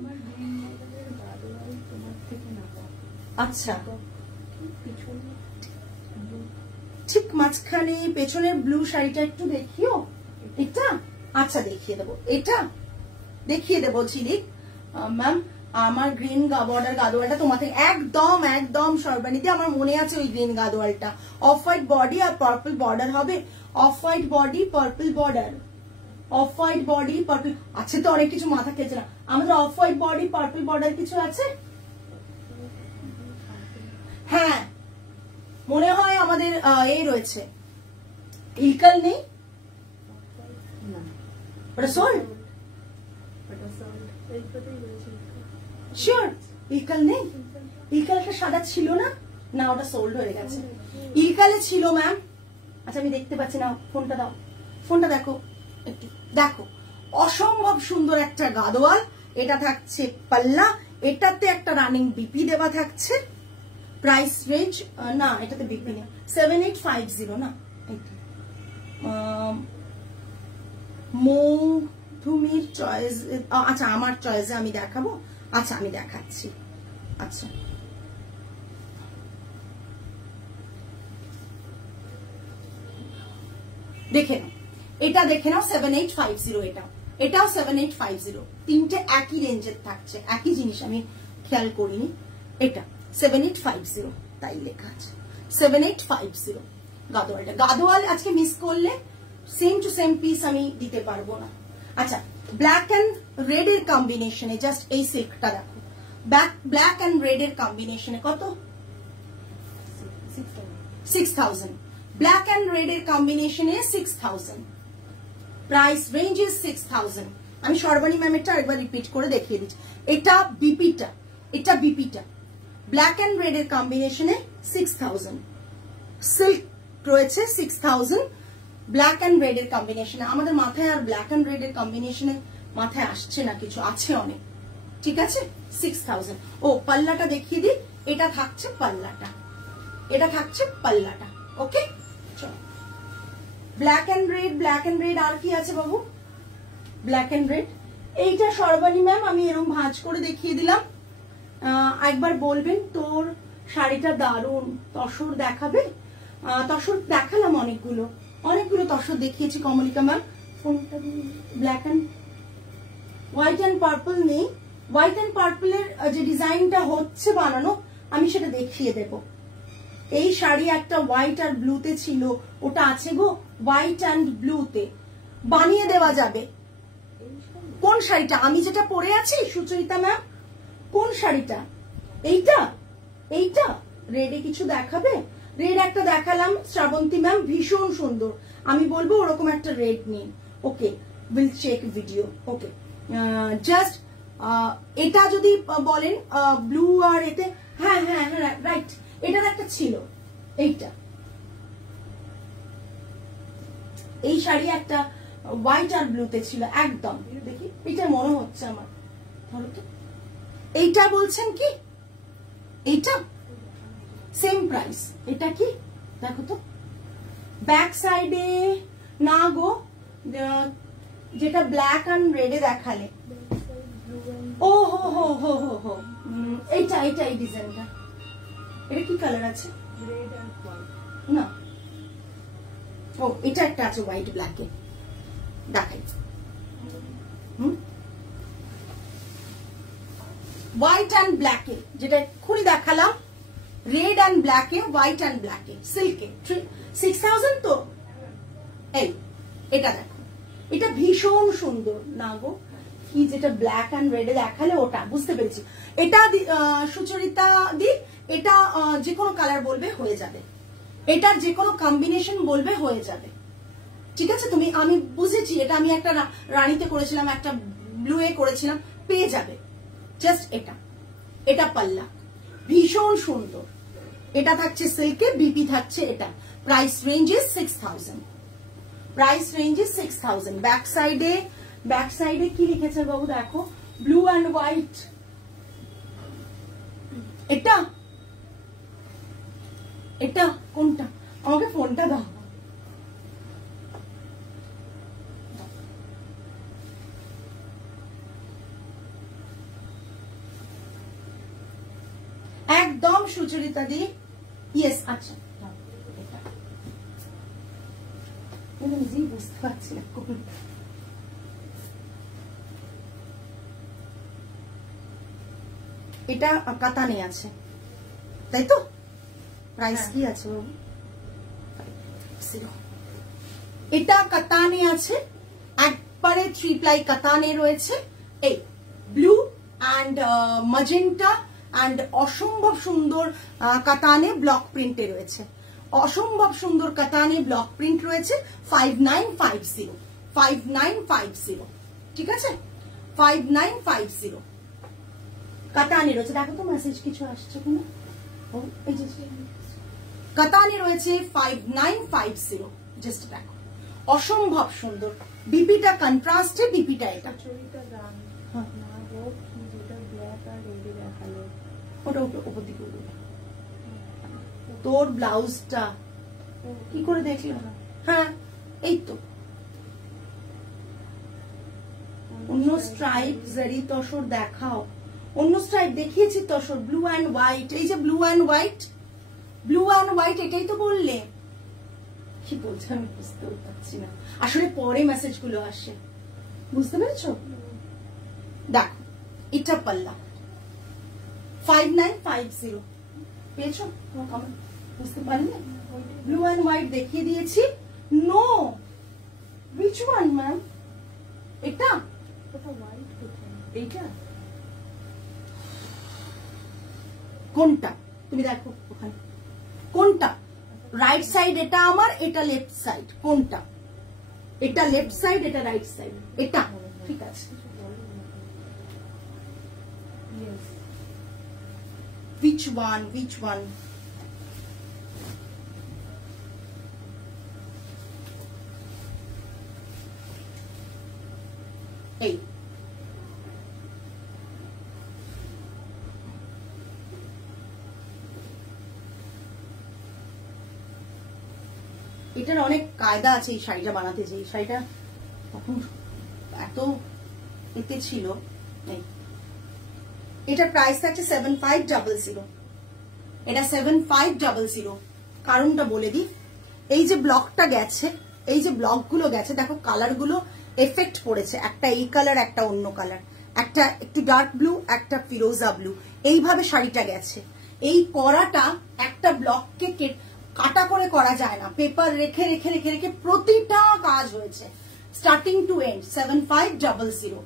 আচ্ছা ঠিক মাঝখানে পেছনের ব্লু শাড়িটা একটু দেখিও, এটা আচ্ছা দেখিয়ে দেবো, এটা দেখিয়ে দেবো ঝিলিক ম্যাম। আমার গ্রিন বর্ডার গাদোয়ালটা তোমার থেকে একদম একদম সর্বাণীতে আমার মনে আছে, ওই গ্রিন গাদোয়ালটা অফ হোয়াইট বডি আর পার্পল বর্ডার হবে, off white body purple border, off white body purple আছে তো, অনেক কিছু মাথা খেয়েছে না আমাদের। Off white body purple border কিছু আছে, হ্যাঁ মনে হয় আমাদের এই রয়েছে, ইলকাল নেই, ওটা সোল্ড, শিওর ইলকাল নেই, ইলকালটা সাদা ছিল না, না ওটা সোল্ড হয়ে গেছে, ইলকালে ছিল ম্যাম। আচ্ছা আমি দেখতে পাচ্ছি না, ফোনটা দাও, ফোনটা দেখো একটু, দেখো অসম্ভব সুন্দর একটা গাদোয়াল। এটা থাকছে পাল্লা, এটাতে একটা রানিং বিপি দেওয়া থাকছে, প্রাইস রেঞ্জ না এটাতে বিপি নেই, 7850 না, মৌধুমীর চয়েস, আচ্ছা আমার চয়েসে আমি দেখাবো, আচ্ছা আমি দেখাচ্ছি, আচ্ছা দেখে নাও, এটা দেখে নাও 7850, এটাও 7850, তিনটে একই রেঞ্জের থাকছে, একই জিনিস আমি খেয়াল করিনি, এটা 7850 তাই লেখা আছে 7850 গাদোয়ালটা। গাদোয়াল আজকে মিস করলে সেম টু সেম পিস আমি দিতে পারবো না। আচ্ছা ব্ল্যাক অ্যান্ড রেড এর কম্বিনেশনে জাস্ট এই সিল্কটা দেখো, ব্ল্যাক অ্যান্ড রেড এর কম্বিনেশনে কত, 6000, ব্ল্যাক অ্যান্ড রেড এর কম্বিনেশনে 6000, প্রাইস রেঞ্জ ইজ 6000, আমি সর্বাণী ম্যামেরটা আরেকবার রিপিট করে দেখিয়ে দিচ্ছি। এটা বিপিটা, এটা বিপিটা ব্ল্যাক অ্যান্ড রেড এর কম্বিনেশনে 6000, সিল্ক রয়েছে 6000 ব্ল্যাক অ্যান্ড রেড এর কম্বিনেশনে। আমাদের মাথায় আর ব্ল্যাক অ্যান্ড রেড এর কম্বিনেশনে মাথায় আসছে না, কিছু আছে অনেক, ঠিক আছে। 6000। ও পাল্লাটা দেখিয়ে দিই, এটা থাকছে পাল্লাটা, এটা থাকছে পাল্লাটা। ওকে চলো, black and red, black and red আর কি আছে বাবু? ব্ল্যাক অ্যান্ড রেড এইটা সর্বাণী ম্যাম আমি এরকম ভাঁজ করে দেখিয়ে দিলাম। একবার বলবেন তোর শাড়িটা দারুণ, তসর দেখাবে? তসর দেখালাম অনেকগুলো, অনেকগুলো তসর দেখিয়েছি কমলিকা ম্যাম। ফোনটা black and white and purple নেই, হোয়াইট অ্যান্ড পার্পলের যে ডিজাইনটা হচ্ছে বানানো আমি সেটা দেখিয়ে দেব। এই শাড়ি একটা হোয়াইট আর ব্লুতে ছিল, ওটা আছে গো হোয়াইট অ্যান্ড ব্লুতে, বানিয়ে দেওয়া যাবে। কোন শাড়িটা? আমি যেটা পরে আছি সুচরিতা ম্যাম, কোন শাড়িটা? এইটা, এইটা রেডে কিছু দেখাবে? রেড একটা দেখালাম শ্রাবন্তী ম্যাম, ভীষণ সুন্দর। আমি বলবো ওরকম একটা রেড নিন। Okay, will check video. Okay, just এটা যদি বলেন ব্লু আর এতে, হ্যাঁ হ্যাঁ হ্যাঁ রাইট, এটার একটা ছিল, এইটা, এই শাড়ি একটা হোয়াইট আর ব্লুতে ছিল একদম। দেখি এটা মনে হচ্ছে আমার, ধরো তো, এইটা বলছেন কি? এইটা সেম প্রাইস। এটা কি দেখো তো, ব্যাক সাইডে না গো, যেটা ব্ল্যাক অ্যান্ড রেডে দেখালে, ও হো হো হো হো হো, এইটা, এইটা এই ডিজাইনটা, এটা কি কালার আছে? রেড এন্ড হোয়াইট না, ও এটা একটা আছে হোয়াইট ব্ল্যাকে, দেখাই। হোয়াইট অ্যান্ড ব্ল্যাকে, যেটা এক্ষুনি দেখালাম, রেড অ্যান্ড ব্ল্যাকে, হোয়াইট অ্যান্ড ব্ল্যাকে, সিল্কে, 6000 তো। এই এটা দেখো, এটা ভীষণ সুন্দর না গো, কি যেটা ব্ল্যাক অ্যান্ড রেডে দেখালে ওটা, বুঝতে পেরেছি। এটা সুচরিতা দি, এটা যে কোনো কালার বলবে হয়ে যাবে, এটার যে কোনো কম্বিনেশন বলবে হয়ে যাবে, ঠিক আছে। তুমি, আমি বুঝেছি, এটা আমি একটা রানীতে করেছিলাম, একটা ব্লু এ করেছিলাম, পেয়ে যাবে। জাস্ট এটা, এটা পাল্লা ভীষণ সুন্দর, এটা থাকছে সিল্কে, বিপি থাকছে এটা। Price range is 6000, price range is 6000। Back সাইডে, ব্যাক সাইডে কি লিখেছে বাবু দেখো, ব্লু অ্যান্ড হোয়াইট, এটা, এটা কোনটা? আমাকে ফোনটা দাও। একদম সুচরিতা দি, ইয়েস। আচ্ছা নিজেই বুঝতে পারছি না কোন, এটা কাতানে আছে তাই তো? প্রাইস কি আছে বাবু? এটা কাতানে আছে, একবারে 3 প্লাই কাতানে রয়েছে। এই ব্লু অ্যান্ড ম্যাজেন্টা অ্যান্ড অসম্ভব সুন্দর কাতানে ব্লক প্রিন্টে রয়েছে, অসম্ভব সুন্দর কাতানে ব্লক প্রিন্ট রয়েছে। 5950, 5950, ঠিক আছে, 5950 কাতানে রয়েছে। দেখো তো মেসেজ কিছু আসছে কিনা। ও এই যে কাতানে রয়েছে 5950, জাস্ট দেখো, অসম্ভব সুন্দর। বিপিটা কন্ট্রাস্টে, বিপিটা এটা, ওটা উপর দিকে। তোর ব্লাউজটা কি করে দেখলাম? হ্যাঁ এই তো, অন্য স্ট্রাইপ জারি তসর দেখাও, অন্য স্ট্রাইপ দেখিয়েছি তসর, ব্লু অ্যান্ড হোয়াইট, এই যে blue and white, blue and white, এটাই তো বললে। কি বলছো আমি বুঝতে পারছি না, আসলে পরে মেসেজ গুলো আসে, বুঝতে পেরেছো? দেখো এটা পাল্লা 5950, পেয়েছো? বুঝতে পারলে? ব্লু অ্যান্ড হোয়াইট দেখিয়ে দিয়েছি। No, which one ma'am? এটা এইটা কোনটা তুমি দেখো ওখানে, কোনটা? রাইট সাইড এটা আমার, এটা লেফট সাইড, কোনটা? এটা লেফট সাইড, এটা রাইট সাইড, এটা ঠিক আছে। Which one? Which one? এই এটার অনেক কায়দা আছে এই শাড়িটা বানাতে, যে এই শাড়িটা তখন এত এতে ছিল। এটার প্রাইস থাকছে 7500। এটা 7500। কারণটা বলে দিই, এই যে ব্লকটা গেছে, এই যে ব্লকগুলো গেছে, দেখো কালারগুলো এফেক্ট পড়েছে, একটা এই কালার, একটা অন্য কালার, একটা একটু ডার্ক ব্লু, একটা ফিরোজা ব্লু, এইভাবে শাড়িটা গেছে। এই করাটা একটা ব্লককে কাটা করে করা যায় না, পেপার রেখে রেখে রেখে রেখে প্রতিটা কাজ হয়েছে স্টার্টিং টু এন্ড। 7500।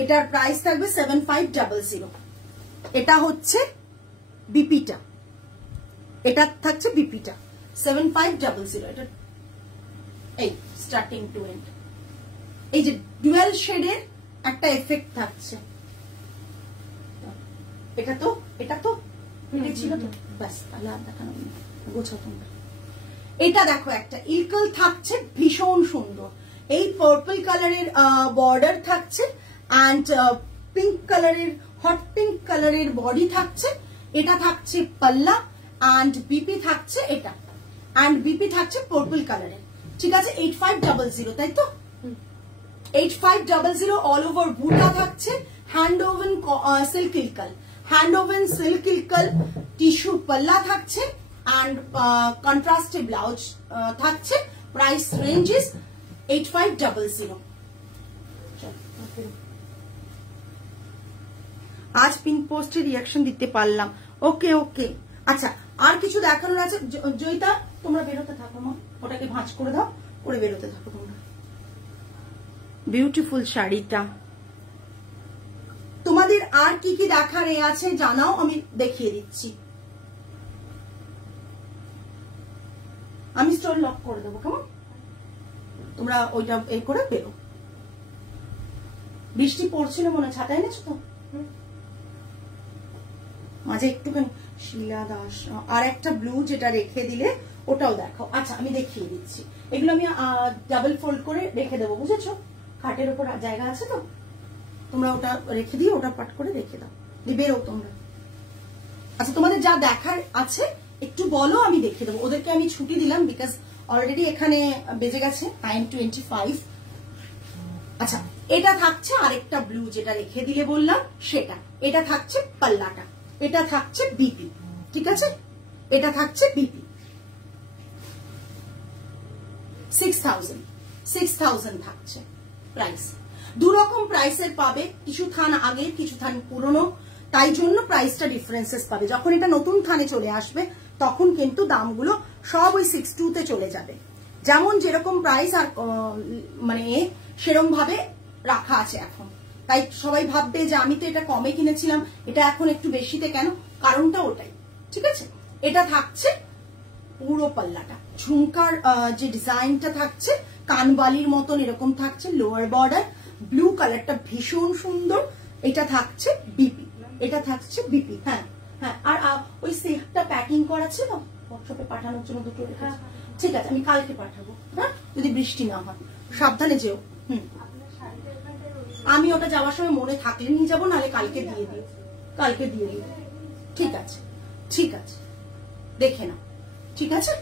এটার প্রাইস থাকবে 7500। এটা হচ্ছে বিপিটা, এটা থাকছে বিপিটা 7500। এটা এই স্টার্টিং টু এন্ড, এই যে ডুয়াল শেডের একটা এফেক্ট থাকছে। এটা তো এটা ছিল তো, ব্যাস তাহলে আর দেখানো গোছাও তোমরা। এটা দেখো একটা ইলকাল থাকছে, ভীষণ সুন্দর। এই পার্পল কালারের বর্ডার থাকছে অ্যান্ড পিঙ্ক কালারের, হট পিঙ্ক কালারের বডি থাকছে। এটা থাকছে পাল্লা অ্যান্ড বিপি থাকছে এটা, অ্যান্ড বিপি থাকছে পার্পল কালারের। ঠিক আছে, 8500, তাই তো? 8500 অল ওভার বুটা থাকছে। Hand woven silk Ilkal, hand woven silk Ilkal tissue পাল্লা থাকছে অ্যান্ড কন্ট্রাস্টে ব্লাউজ থাকছে। Price range is 8500। আজ পিঙ্ক পোস্টে রিয়াকশন দিতে পারলাম। ওকে ওকে, আচ্ছা আর কিছু দেখানোর আছে? জয়িতা তোমরা বেরোতে থাকো, মা ওটাকে ভাঁজ করে দাও, করে বেরোতে থাকো তোমরা। বিউটিফুল শাড়িটা তোমাদের আর কি কি দেখার আছে জানাও, আমি দেখিয়ে দিচ্ছি। আমি স্টোর লক করে দেবো, কেমন? তোমরা ওইটা এ করে বেরো। বৃষ্টি পড়ছিল মনে, ছাতা এনেছো তো? মাঝে একটুখানি শিলা দাস আর একটা ব্লু যেটা রেখে দিলে ওটাও দেখাও। আচ্ছা আমি দেখিয়ে দিচ্ছি, এগুলো আমি ডাবল ফোল্ড করে রেখে দেবো, বুঝেছো? খাটের উপর জায়গা আছে তো, তোমরা ওটা রেখে দিও, ওটা পাট করে রেখে দাও, বেরো তোমরা। আচ্ছা তোমাদের যা দেখার আছে একটু বলো, আমি দেখে দেবো। ওদেরকে আমি ছুটি দিলাম বিকজ অলরেডি এখানে বেজে গেছে 9:25। আচ্ছা এটা থাকছে আরেকটা ব্লু যেটা রেখে দিলে বললাম সেটা, এটা থাকছে পাল্লাটা, এটা থাকছে বিপি, ঠিক আছে? এটা থাকছে বিপি। 6000 থাকছে প্রাইস। দুরকম প্রাইসের পাবে, কিছু থান আগে, কিছু থান পুরনো, তাই জন্য প্রাইসটা ডিফারেন্সেস পাবে। যখন এটা নতুন থানে চলে আসবে তখন কিন্তু দামগুলো সব ওই 62 চলে যাবে। যেমন যেরকম প্রাইস আর মানে সেরকম ভাবে রাখা আছে এখন। তাই সবাই ভাববে যে আমি তো এটা কমে কিনেছিলাম, এটা এখন একটু বেশিতে কেন? কারণটা ওটাই, ঠিক আছে? এটা থাকছে পুরো পাল্লাটা, ঝুমকার যে ডিজাইনটা থাকছে কানবালির মতন এরকম থাকছে, লোয়ার বর্ডার, ব্লু কালারটা ভীষণ সুন্দর। এটা থাকছে বিপি, এটা থাকছে বিপি। হ্যাঁ হ্যাঁ, আর ওই সেটটা প্যাকিং করা ছিল হোয়াটসঅ্যাপে পাঠানোর জন্য দুটো, ঠিক আছে আমি কালকে পাঠাবো। হ্যাঁ যদি বৃষ্টি না হয়, সাবধানে যেও। আমি ওটা যাওয়ার সময় মনে থাকলে নিয়ে যাবো, নাহলে কালকে দিয়ে দিও, কালকে দিয়ে দিও। ঠিক আছে ঠিক আছে, দেখে নাও, ঠিক আছে?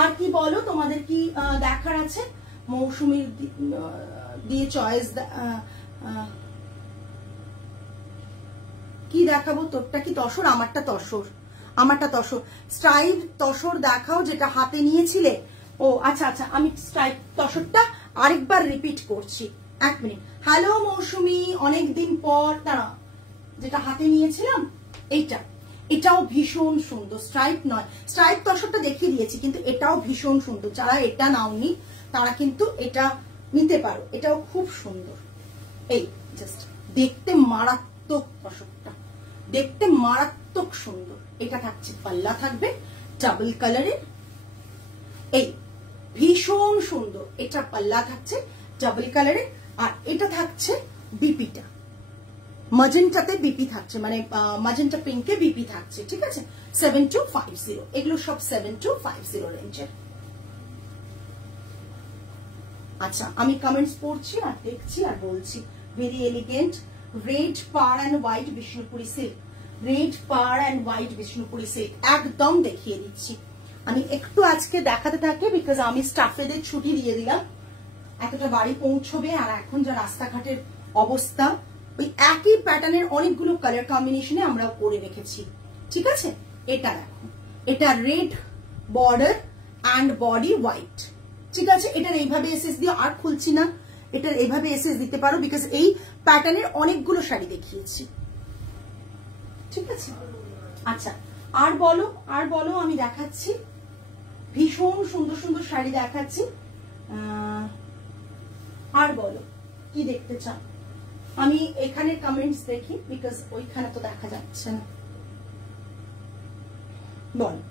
আর কি বলো, তোমাদের কি দেখার আছে? মৌসুমীর দিয়ে চয়েস কি দেখাবো? তোরটা কি তসর? আমারটা তসর, আমারটা তসর। স্ট্রাইপ তসর দেখাও যেটা হাতে নিয়েছিলে। ও আচ্ছা আচ্ছা, আমি স্ট্রাইপ তসরটা আরেকবার রিপিট করছি, 1 মিনিট। হ্যালো মৌসুমী, অনেকদিন পর। তারা যেটা হাতে নিয়েছিলাম এইটা, এটাও ভীষণ সুন্দর। স্ট্রাইপ নয়, স্ট্রাইপ তসরটা দেখিয়ে দিয়েছি, কিন্তু এটাও ভীষণ সুন্দর। যারা এটা নাওনি তারা কিন্তু এটা নিতে পারো, এটাও খুব সুন্দর। এই জাস্ট দেখতে মারাত্মক, তসরটা দেখতে মারাত্মক সুন্দর। এটা থাকছে পাল্লা, থাকবে ডাবল কালারের। এই ভীষণ সুন্দর। এটা পাল্লা থাকছে ডাবল কালারে, আর এটা থাকছে বিপিটা, ম্যাজেন্টাতে বিপি থাকছে, মানে ম্যাজেন্টা পিঙ্কে বিপি থাকছে, ঠিক আছে। 7250, এগুলো সব 7250 রেঞ্জের। আচ্ছা, আমি কমেন্টস পড়ছি আর দেখছি আর বলছি। Very elegant, red per and white Bishnupuri silk, red per and white Bishnupuri silk একদম দেখিয়ে দিচ্ছি। আমি একটু আজকে দেখাতে থাকি, বিকজ আমি স্টাফেদের ছুটি দিয়ে দিলাম, এতটা বাড়ি পৌঁছবে। আর এখন যা রাস্তাঘাটের অবস্থা, ওই একই প্যাটার্নের অনেকগুলো কালার কম্বিনেশনে আমরা করে রেখেছি, ঠিক আছে। এটা দেখো, এটা red border and body white, ঠিক আছে। এটার এইভাবে এসএস দিয়ে আর খুলছি না, এটার এইভাবে এসএস দিতে পারো, বিকজ এই প্যাটার্নের অনেকগুলো শাড়ি দেখিয়েছি, ঠিক আছে। আচ্ছা, আর বলো, আর বলো, আমি দেখাচ্ছি ভীষণ সুন্দর সুন্দর শাড়ি দেখাচ্ছি। আর বলো কি দেখতে চাও। আমি এখানে কমেন্টস দেখি, বিকজ ওইখানে তো দেখা যাচ্ছে না। বলো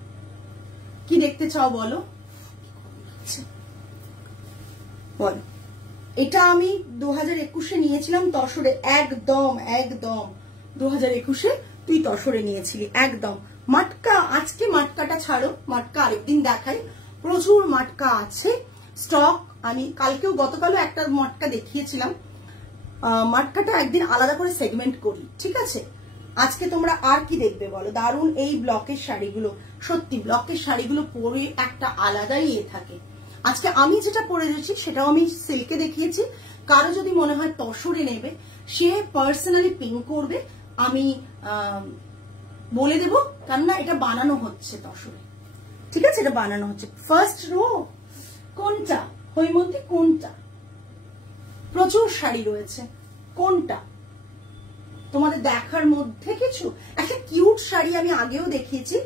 কি দেখতে চাও, বলো বলো। এটা আমি 2021-এ নিয়েছিলাম তসরে, একদম একদম 2021-এ তুই তসরে নিয়েছিলি একদম। মাটকা, আজকে মাটকাটা ছাড়ো, মাটকা আরেকদিন দেখাই, প্রচুর মাটকা আছে স্টক। আমি কালকেও গতকালও একটা মাটকা দেখিয়েছিলাম, মাটকাটা একদিন আলাদা করে সেগমেন্ট করি, ঠিক আছে। আজকে তোমরা আর কি দেখবে বলো। দারুণ এই ব্লকের শাড়িগুলো, সত্যি ব্লকের শাড়িগুলো পরে একটা আলাদাই থাকে। আজকে আমি যেটা পরে রয়েছি সেটাও আমি সিল্কে দেখিয়েছি। কারো যদি মনে হয় তসরে নেবে, সে পার্সোনালি পিং করবে, আমি বলে দেবো, কেননা এটা বানানো হচ্ছে তসরে, ঠিক আছে। এটা বানানো হচ্ছে। ফার্স্ট রো কোনটা হৈমন্তী, কোনটা? প্রচুর শাড়ি রয়েছে, কোনটা তোমাদের দেখার মধ্যে কিছু? একটা কিউট শাড়ি আমি আগেও দেখিয়েছি,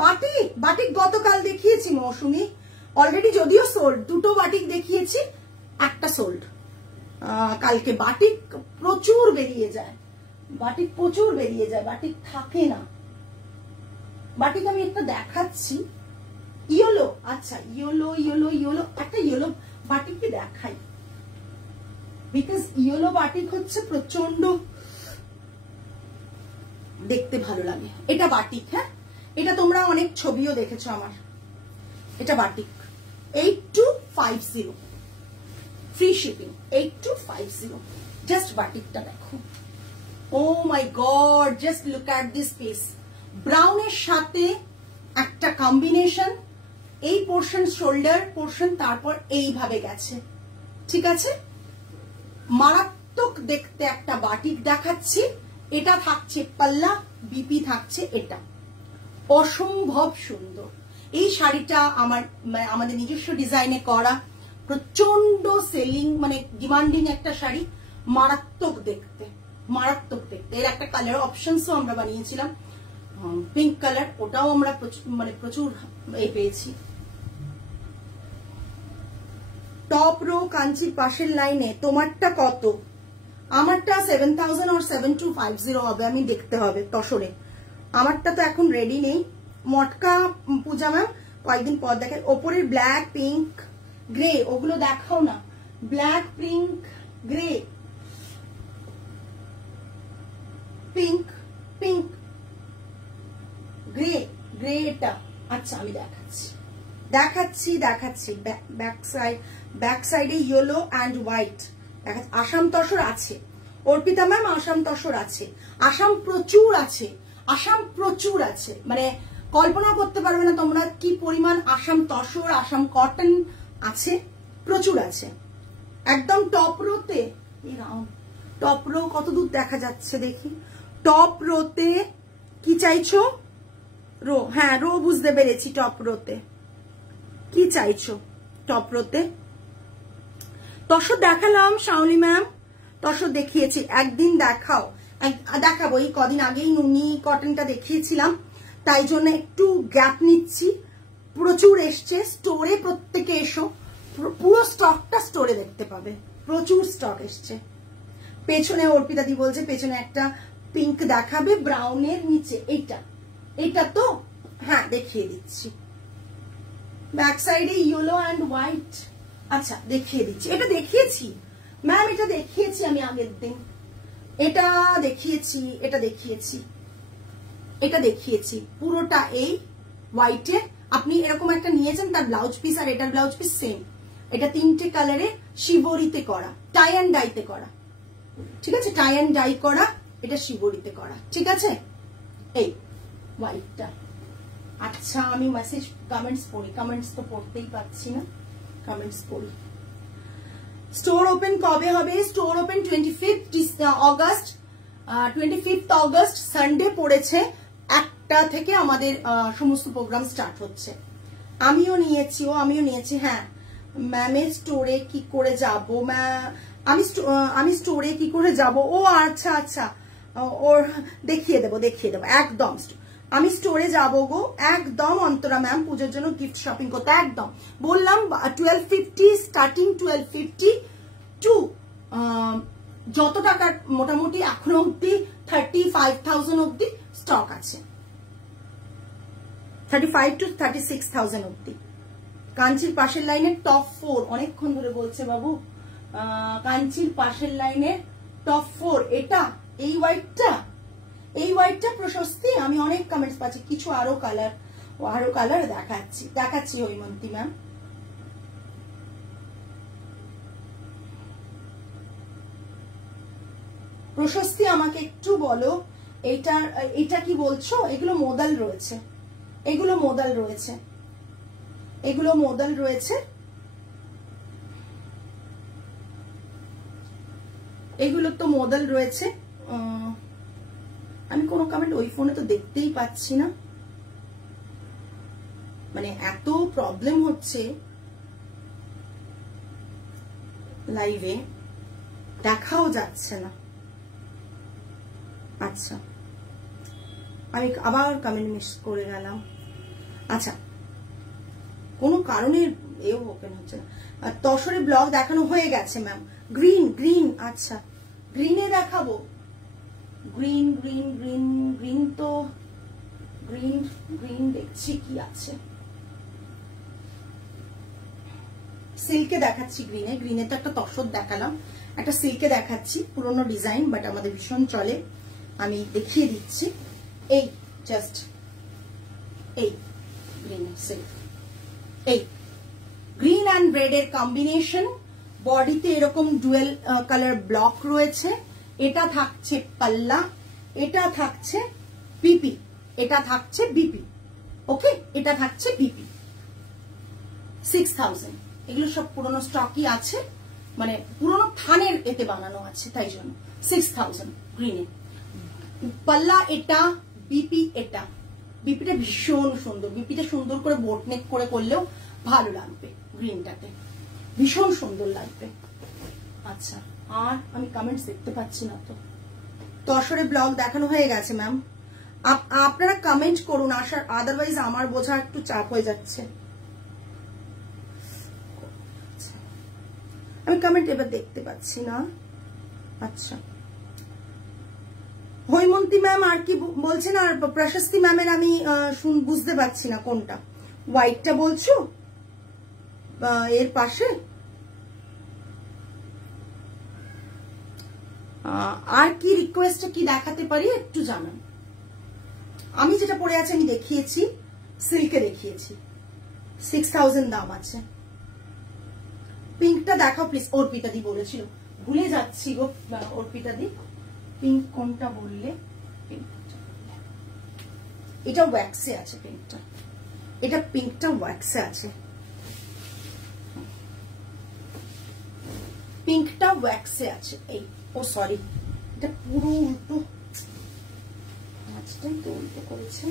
বাটিক, বাটিক গতকাল দেখিয়েছি মৌসুমি অলরেডি, যদিও সোল্ড। দুটো বাটিক দেখিয়েছি, একটা সোল্ড। কালকে বাটিক প্রচুর বেরিয়ে যায়, বাটিক প্রচুর বেরিয়ে যায়, বাটিক থাকে না। বাটিক আমি একটা দেখাচ্ছি, ইয়েলো, আচ্ছা ইয়েলো ইয়েলো ইয়েলো, একটা ইয়েলো বাটিককে দেখাই, বিকজ ইয়েলো বাটিক হচ্ছে প্রচন্ড দেখতে ভালো লাগে। এটা বাটিক, হ্যাঁ, এটা তোমরা অনেক ছবিও দেখেছো আমার। এটা বাটিক 8250, ফ্রি শিপিং 8250, জাস্ট বাটিকটা দেখো। Oh my god, just look at this piece, ব্রাউনের সাথে একটা কম্বিনেশন, এই পোর্শন শোল্ডার পোর্শন, তারপর এইভাবে গেছে, ঠিক আছে। মারাত্মক দেখতে একটা বাটিক দেখাচ্ছি। এটা থাকছে পাল্লা, বিপি থাকছে, এটা অসম্ভব সুন্দর। এই শাড়িটা আমাদের নিজস্ব ডিজাইনে করা, প্রচন্ড সেলিং, মানে ডিমান্ডিং একটা শাড়ি, মারাত্মক দেখতে, মারাত্মক দেখতে। এর একটা কালার অপশনসও আমরা বানিয়েছিলাম, পিঙ্ক কালার, ওটাও আমরা মানে প্রচুর পেয়েছি। টপ রো কাঞ্চির পাশের লাইনে তোমারটা কত? আমারটা 7000 আর 7250 হবে, আমি দেখতে হবে তসরে। আমারটা তো এখন রেডি নেই। মটকা পূজা ম্যাম কয়েকদিন পর দেখে। ওপরের ব্ল্যাক, পিঙ্ক, গ্রে, ওগুলো দেখাও না। Black, pink, grey, pink, pink, grey, grey, এটা আচ্ছা আমি দেখাচ্ছি দেখাচ্ছি দেখাচ্ছি। ব্যাক সাইডে ইয়েলো অ্যান্ড হোয়াইট দেখাচ্ছি। আসাম তসর আছে অর্পিতা ম্যাম, আসাম তসর আছে, আসাম প্রচুর আছে, আসাম প্রচুর আছে, মানে কল্পনা করতে পারবে না তোমরা কি পরিমাণ আসাম তসর, আসাম কটন আছে, প্রচুর আছে। একদম টপ রোতে, টপ রো কত দূর দেখা যাচ্ছে দেখি। টপ রোতে কি চাইছো? রো, হ্যাঁ রো বুঝতে পেরেছি। টপ রোতে কি চাইছো? টপ রোতে তসর দেখালাম শাওলি ম্যাম, তসর দেখিয়েছি, একদিন দেখাও, দেখাবো। এই কদিন আগেই নুনি কটনটা দেখিয়েছিলাম, তাই জন্য একটু গ্যাপ নিচ্ছি। প্রচুর এসছে স্টোরে, প্রত্যেকে এসো, পুরো স্টকটা স্টোরে দেখতে পাবে, প্রচুর স্টক এসছে। পেছনে অর্পিতা দি বলছে পেছনে একটা পিঙ্ক দেখাবে ব্রাউনের নিচে, এইটা, এটা তো হ্যাঁ দেখিয়ে দিচ্ছি। ব্যাক সাইডে ইয়েলো অ্যান্ড হোয়াইট। আচ্ছা দেখিয়ে দিচ্ছি, এটা দেখিয়েছি ম্যাম, এটা দেখিয়েছি আমি আগের দিন, এটা দেখিয়েছি, এটা দেখিয়েছি, এটা দেখিয়েছি পুরোটা এই হোয়াইটে। আপনি এরকম একটা নিয়েছেন, তার ব্লাউজ পিস আর এটার ব্লাউজ পিস সেম। এটা 3টে কালারে শিবরিতে করা, টাই অ্যান্ড ডাইতে করা, ঠিক আছে, টাই অ্যান্ড ডাই করা, এটা শিবরিতে করা, ঠিক আছে, এই হোয়াইটটা। আচ্ছা আমি মেসেজ কমেন্টস পড়ি, কমেন্টস তো পড়তেই পাচ্ছি না, কমেন্টস পড়ি। স্টোর ওপেন কবে হবে? Store open 25th August, 25th August Sunday পড়েছে, 1টা থেকে আমাদের সমস্ত প্রোগ্রাম স্টার্ট হচ্ছে। আমিও নিয়েছি। হ্যাঁ ম্যামের স্টোরে কি করে যাব? আমি স্টোরে কি করে যাব? ও আচ্ছা আচ্ছা, ওর দেখিয়ে দেবো একদম। আমি স্টোরে যাবো গো একদম অন্তরা ম্যাম, পুজোর জন্য গিফট শপিং করতে একদম। বললাম 1250 স্টার্টিং, 1250 টু যত টাকার মোটামুটি এখনো অব্দি 35,000 অব্দি স্টক আছে, 35 to 36,000 অব্দি। কাঞ্চির পাশের লাইনের টপ 4, অনেকক্ষণ ধরে বলছে বাবু, কাঞ্চির পাশের লাইনের টপ 4 এটা, এই হোয়াইটটা প্রশস্তি। আমি অনেক কমেন্টস পাচ্ছি, কিছু আরো কালার দেখাচ্ছি হৈমন্তী ম্যাম। প্রশস্তি আমাকে একটু বলো, এটা কি বলছো? এগুলো মোদাল রয়েছে, এগুলো তো মোদাল রয়েছে। আমি কোনো কমেন্ট ওই ফোনে তো দেখতেই পাচ্ছি না, মানে এত প্রবলেম হচ্ছে লাইভে, দেখাও যাচ্ছে না। আচ্ছা আমি আবার কমেন্ট মিস করে গেলাম। আচ্ছা কোনো কারণে এও ওপেন হচ্ছে না। তসরে ব্লগ দেখানো হয়ে গেছে ম্যাম। গ্রিন, আচ্ছা গ্রিনে দেখাবো। গ্রিন দেখছি কি আছে, সিল্কে দেখাচ্ছি। গ্রিনে তো একটা তসর দেখালাম, একটা সিল্কে দেখাচ্ছি, পুরোনো ডিজাইন বাট আমাদের ভীষণ চলে, আমি দেখিয়ে দিচ্ছি। এই জাস্ট এই গ্রিন সিল্ক, এই গ্রিন অ্যান্ড রেড এর কম্বিনেশন, বডিতে এরকম ডুয়েল কালার ব্লক রয়েছে। এটা থাকছে পাল্লা, এটা থাকছে বিপি, ওকে, এটা থাকছে বিপি। 6,000, এগুলো সব পুরনো স্টকই আছে, মানে পুরনো থানের এতে বানানো আছে, তাই জন্য 6,000 গ্রিনে। পাল্লা এটা, বিপি এটা, বিপিটা ভীষণ সুন্দর, বিপিটা সুন্দর করে বোটনেক করে করলেও ভালো লাগবে, গ্রিনটাতে ভীষণ সুন্দর লাগবে। আচ্ছা আর আমি কমেন্টস দেখতে পাচ্ছি না তো। তসরে ব্লগ দেখানো হয়ে গেছে ম্যাম, আপনারা কমেন্ট করুন, আদারওয়াইজ আমার বোঝা একটু চাপ হয়ে যাচ্ছে। আমি কমেন্ট এবার দেখতে পাচ্ছি না। আচ্ছা হৈমন্তী ম্যাম আর কি বলছেন, আর প্রশস্তি ম্যামের আমি বুঝতে পারছি না কোনটা। হোয়াইটটা বলছো এর পাশে, আর কি রিকোয়েস্টে কি দেখাতে পারি একটু জানান। আমি যেটা পরে আছে আমি দেখিয়েছি, সিল্কে দেখিয়েছি, 6,000 দাম আছে। পিঙ্কটা দেখাও প্লিজ, অর্পিতা দি বলেছিল, ভুলে যাচ্ছি গো অর্পিতা দি, পিঙ্ক কোনটা বললে? এটা ওয়্যাক্সে আছে পিঙ্কটা, এটা পিঙ্কটা ওয়্যাক্সে আছে, পিঙ্কটা ওয়্যাক্সে আছে। এই ও সরি, এটা পুরো উল্টো, ভাঁজটাই তো উল্টো করেছে,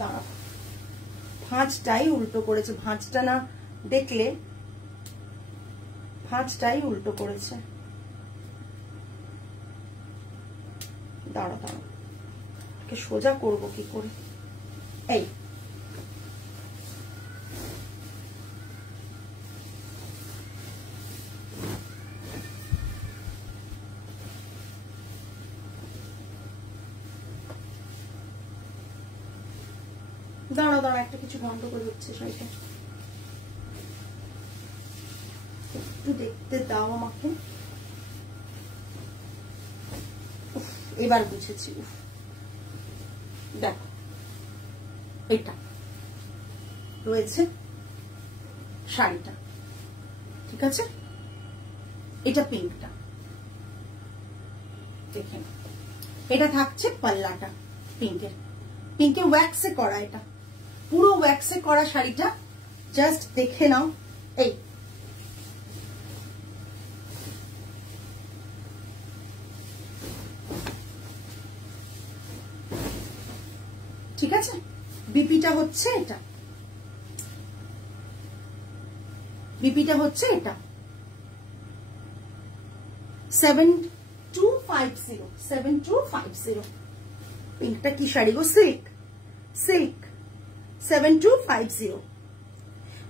দাঁড়াও, ভাঁজটাই উল্টো করেছে, ভাঁজটা না দেখলে ভাঁজটাই উল্টো করেছে। দাঁড়া সোজা করব কি করে? এই দাঁড়া দাঁড়া, একটা কিছু গন্ডগোল হচ্ছে শাড়িটা, একটু দেখতে দাও আমাকে। এবার বুঝেছি। দেখো এটা রয়েছে শাড়িটা, ঠিক আছে, এটা পিঙ্কটা দেখেন, এটা থাকছে পাল্লাটা পিঙ্কের, পিঙ্কে ওয়্যাক্সে করা, এটা পুরো ওয়্যাক্সে করা শাড়িটা, জাস্ট দেখে নাও। এই ঠিক আছে, বিপিটা হচ্ছে এটা, বিপিটা হচ্ছে এটা 7250, 7250। পিঙ্কটা কি শাড়ি গো? Silk, silk 7250।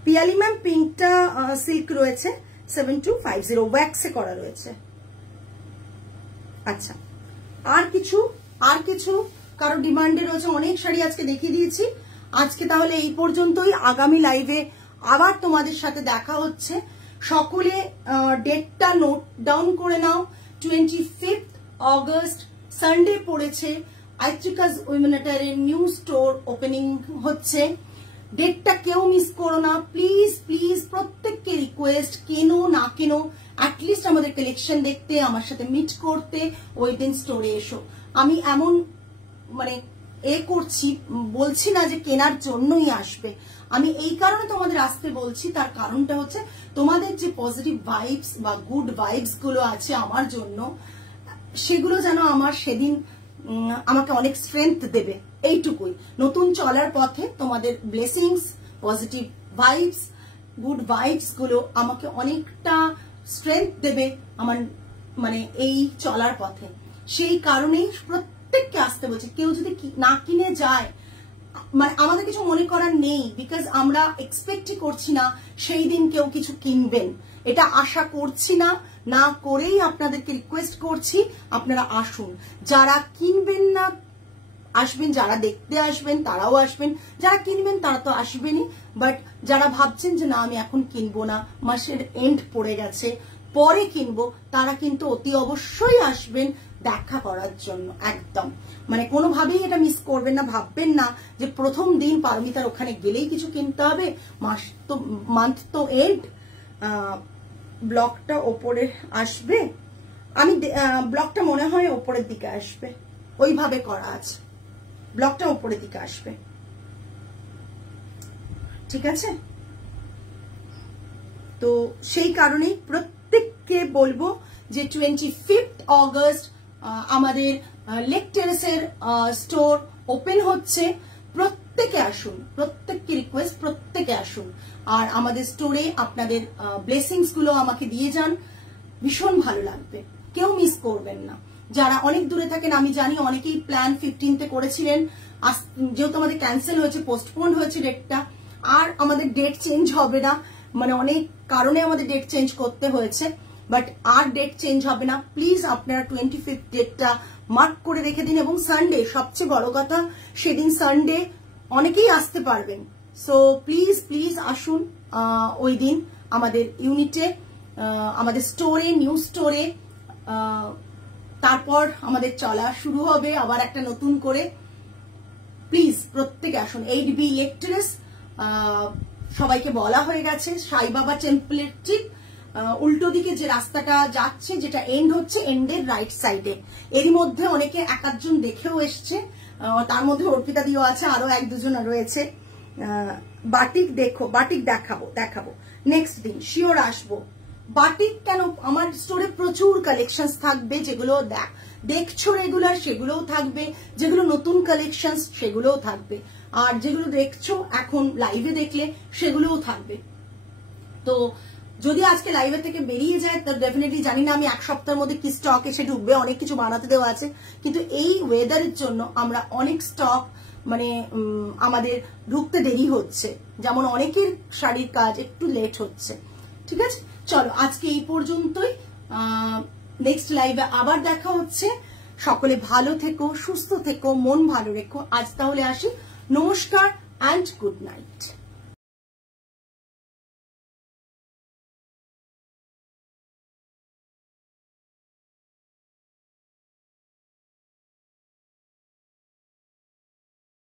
পিয়ালি ম্যাম পিঙ্কটা সিল্ক রয়েছে 7250, ওয়্যাক্সে করা রয়েছে। আচ্ছা, আর কিছু কারো ডিমান্ডে রয়েছে, অনেক শাড়ি আজকে দেখিয়ে দিয়েছি। আজকে তাহলে এই পর্যন্তই, আগামী লাইভে আবার তোমাদের সাথে দেখা হচ্ছে। সকলে ডেটটা নোট ডাউন করে নাও। 25 অগস্ট সানডে পড়েছে, আইত্রিকাস উইমেন অ্যাটায়ারের নিউ স্টোর ওপেনিং হচ্ছে। ডেটটা কেউ মিস করো না প্লিজ প্লিজ, প্রত্যেককে রিকোয়েস্ট, কেনো না কেনো অ্যাটলিস্ট আমাদের কালেকশন দেখতে, আমার সাথে মিট করতে ওই দিন স্টোরে এসো। আমি এমন মানে করছি, বলছি না যে কেনার জন্যই আসবে, আমি এই কারণে তোমাদের আসতে বলছি, তার কারণটা হচ্ছে তোমাদের যে পজিটিভ ভাইবস বা গুড ভাইবস গুলো আছে আমার জন্য, সেগুলো যেন আমার সেদিন আমাকে অনেক স্ট্রেংথ দেবে, এইটুকুই। নতুন চলার পথে তোমাদের blessings, positive vibes, good vibes গুলো আমাকে অনেকটা স্ট্রেংথ দেবে আমার মানে এই চলার পথে। সেই কারণেই প্রত্যেককে আসতে বলছি। কেউ যদি না কিনে যায়, মানে আমাদের কিছু মনে করার নেই, বিকজ আমরা এক্সপেক্টই করছি না সেই দিন কেউ কিছু কিনবেন, এটা আশা করছি না, না করেই আপনাদেরকে রিকোয়েস্ট করছি আপনারা আসুন। যারা কিনবেন না আসবেন, যারা দেখতে আসবেন তারাও আসবেন, যারা কিনবেন তারা তো আসবেনই, বাট যারা ভাবছেন যে না আমি এখন কিনবো না, মাসের এন্ড পড়ে গেছে পরে কিনবো, তারা কিন্তু অতি অবশ্যই আসবেন দেখা করার জন্য। একদম মানে কোনোভাবেই এটা মিস করবেন না, ভাববেন না যে প্রথম দিন পারমিতার ওখানে গেলেই কিছু কিনতে হবে, মান্থ তো এন্ড। ব্লকটা ওপরে আসবে, আমি ব্লকটা মনে হয় ওপরের দিকে আসবে, ওইভাবে করা আছে, ব্লকটা ওপরের দিকে আসবে, ঠিক আছে। তো সেই কারণেই প্রত্যেককে বলবো যে 25 অগস্ট আমাদের লেক টেরেসের স্টোর ওপেন হচ্ছে, প্রত্যেকে আসুন, প্রত্যেককে রিকোয়েস্ট, প্রত্যেকে আসুন। আর আমাদের স্টোরে আপনাদের ব্লেসিংস গুলো আমাকে দিয়ে যান, ভীষণ ভালো লাগবে, কেউ মিস করবেন না। যারা অনেক দূরে থাকেন, আমি জানি অনেকেই প্ল্যান 15 করেছিলেন, যেহেতু আমাদের ক্যান্সেল হয়েছে, পোস্টপোন্ড হয়েছে ডেটটা, আর আমাদের ডেট চেঞ্জ হবে না, মানে অনেক কারণে আমাদের ডেট চেঞ্জ করতে হয়েছে, বাট আর ডেট চেঞ্জ হবে না। প্লিজ আপনারা 25 ডেটটা মার্ক করে রেখে দিন। এবং সানডে, সবচেয়ে বড় কথা, সেদিন সানডে অনেকেই আসতে পারবেন, সো প্লিজ প্লিজ আসুন ওই দিন আমাদের ইউনিটে, আমাদের স্টোরে, নিউ স্টোরে। তারপর আমাদের চলা শুরু হবে আবার একটা নতুন করে। প্লিজ প্রত্যেকে আসুন। 8B লেক টেরেস সবাইকে বলা হয়ে গেছে, সাই বাবা টেম্পলের ঠিক উল্টো দিকে যে রাস্তাটা যাচ্ছে, যেটা এন্ড হচ্ছে, এন্ডের রাইট সাইডে। এরই মধ্যে অনেকে এক আধজন দেখেও এসছে, তার মধ্যে অর্পিতা দিও আছে, আরো এক দুজন রয়েছে। বাটিক বাটিক দেখাবো নেক্সট দিন, শিওর আসবো। বাটিক কেন, আমার স্টোরে প্রচুর কালেকশন থাকবে, যেগুলো দেখছো রেগুলার সেগুলোও থাকবে, যেগুলো নতুন কালেকশন সেগুলোও থাকবে, আর যেগুলো দেখছো এখন লাইভে দেখলে সেগুলোও থাকবে। তো যদি আজকে লাইভে থেকে বেরিয়ে যায়, তো ডেফিনেটলি জানি না আমি এক সপ্তাহের মধ্যে কি স্টক এসে ঢুকবে, অনেক কিছু বানাতে দেওয়া আছে, কিন্তু এই ওয়েদারের জন্য আমরা অনেক স্টক মানে আমাদের ঢুকতে দেরি হচ্ছে, যেমন অনেকের শাড়ির কাজ একটু লেট হচ্ছে, ঠিক আছে। চলো আজকে এই পর্যন্তই, নেক্সট লাইভে আবার দেখা হচ্ছে। সকলে ভালো থেকো, সুস্থ থেকো, মন ভালো রেখো। আজ তাহলে আসি, নমস্কার, and good night.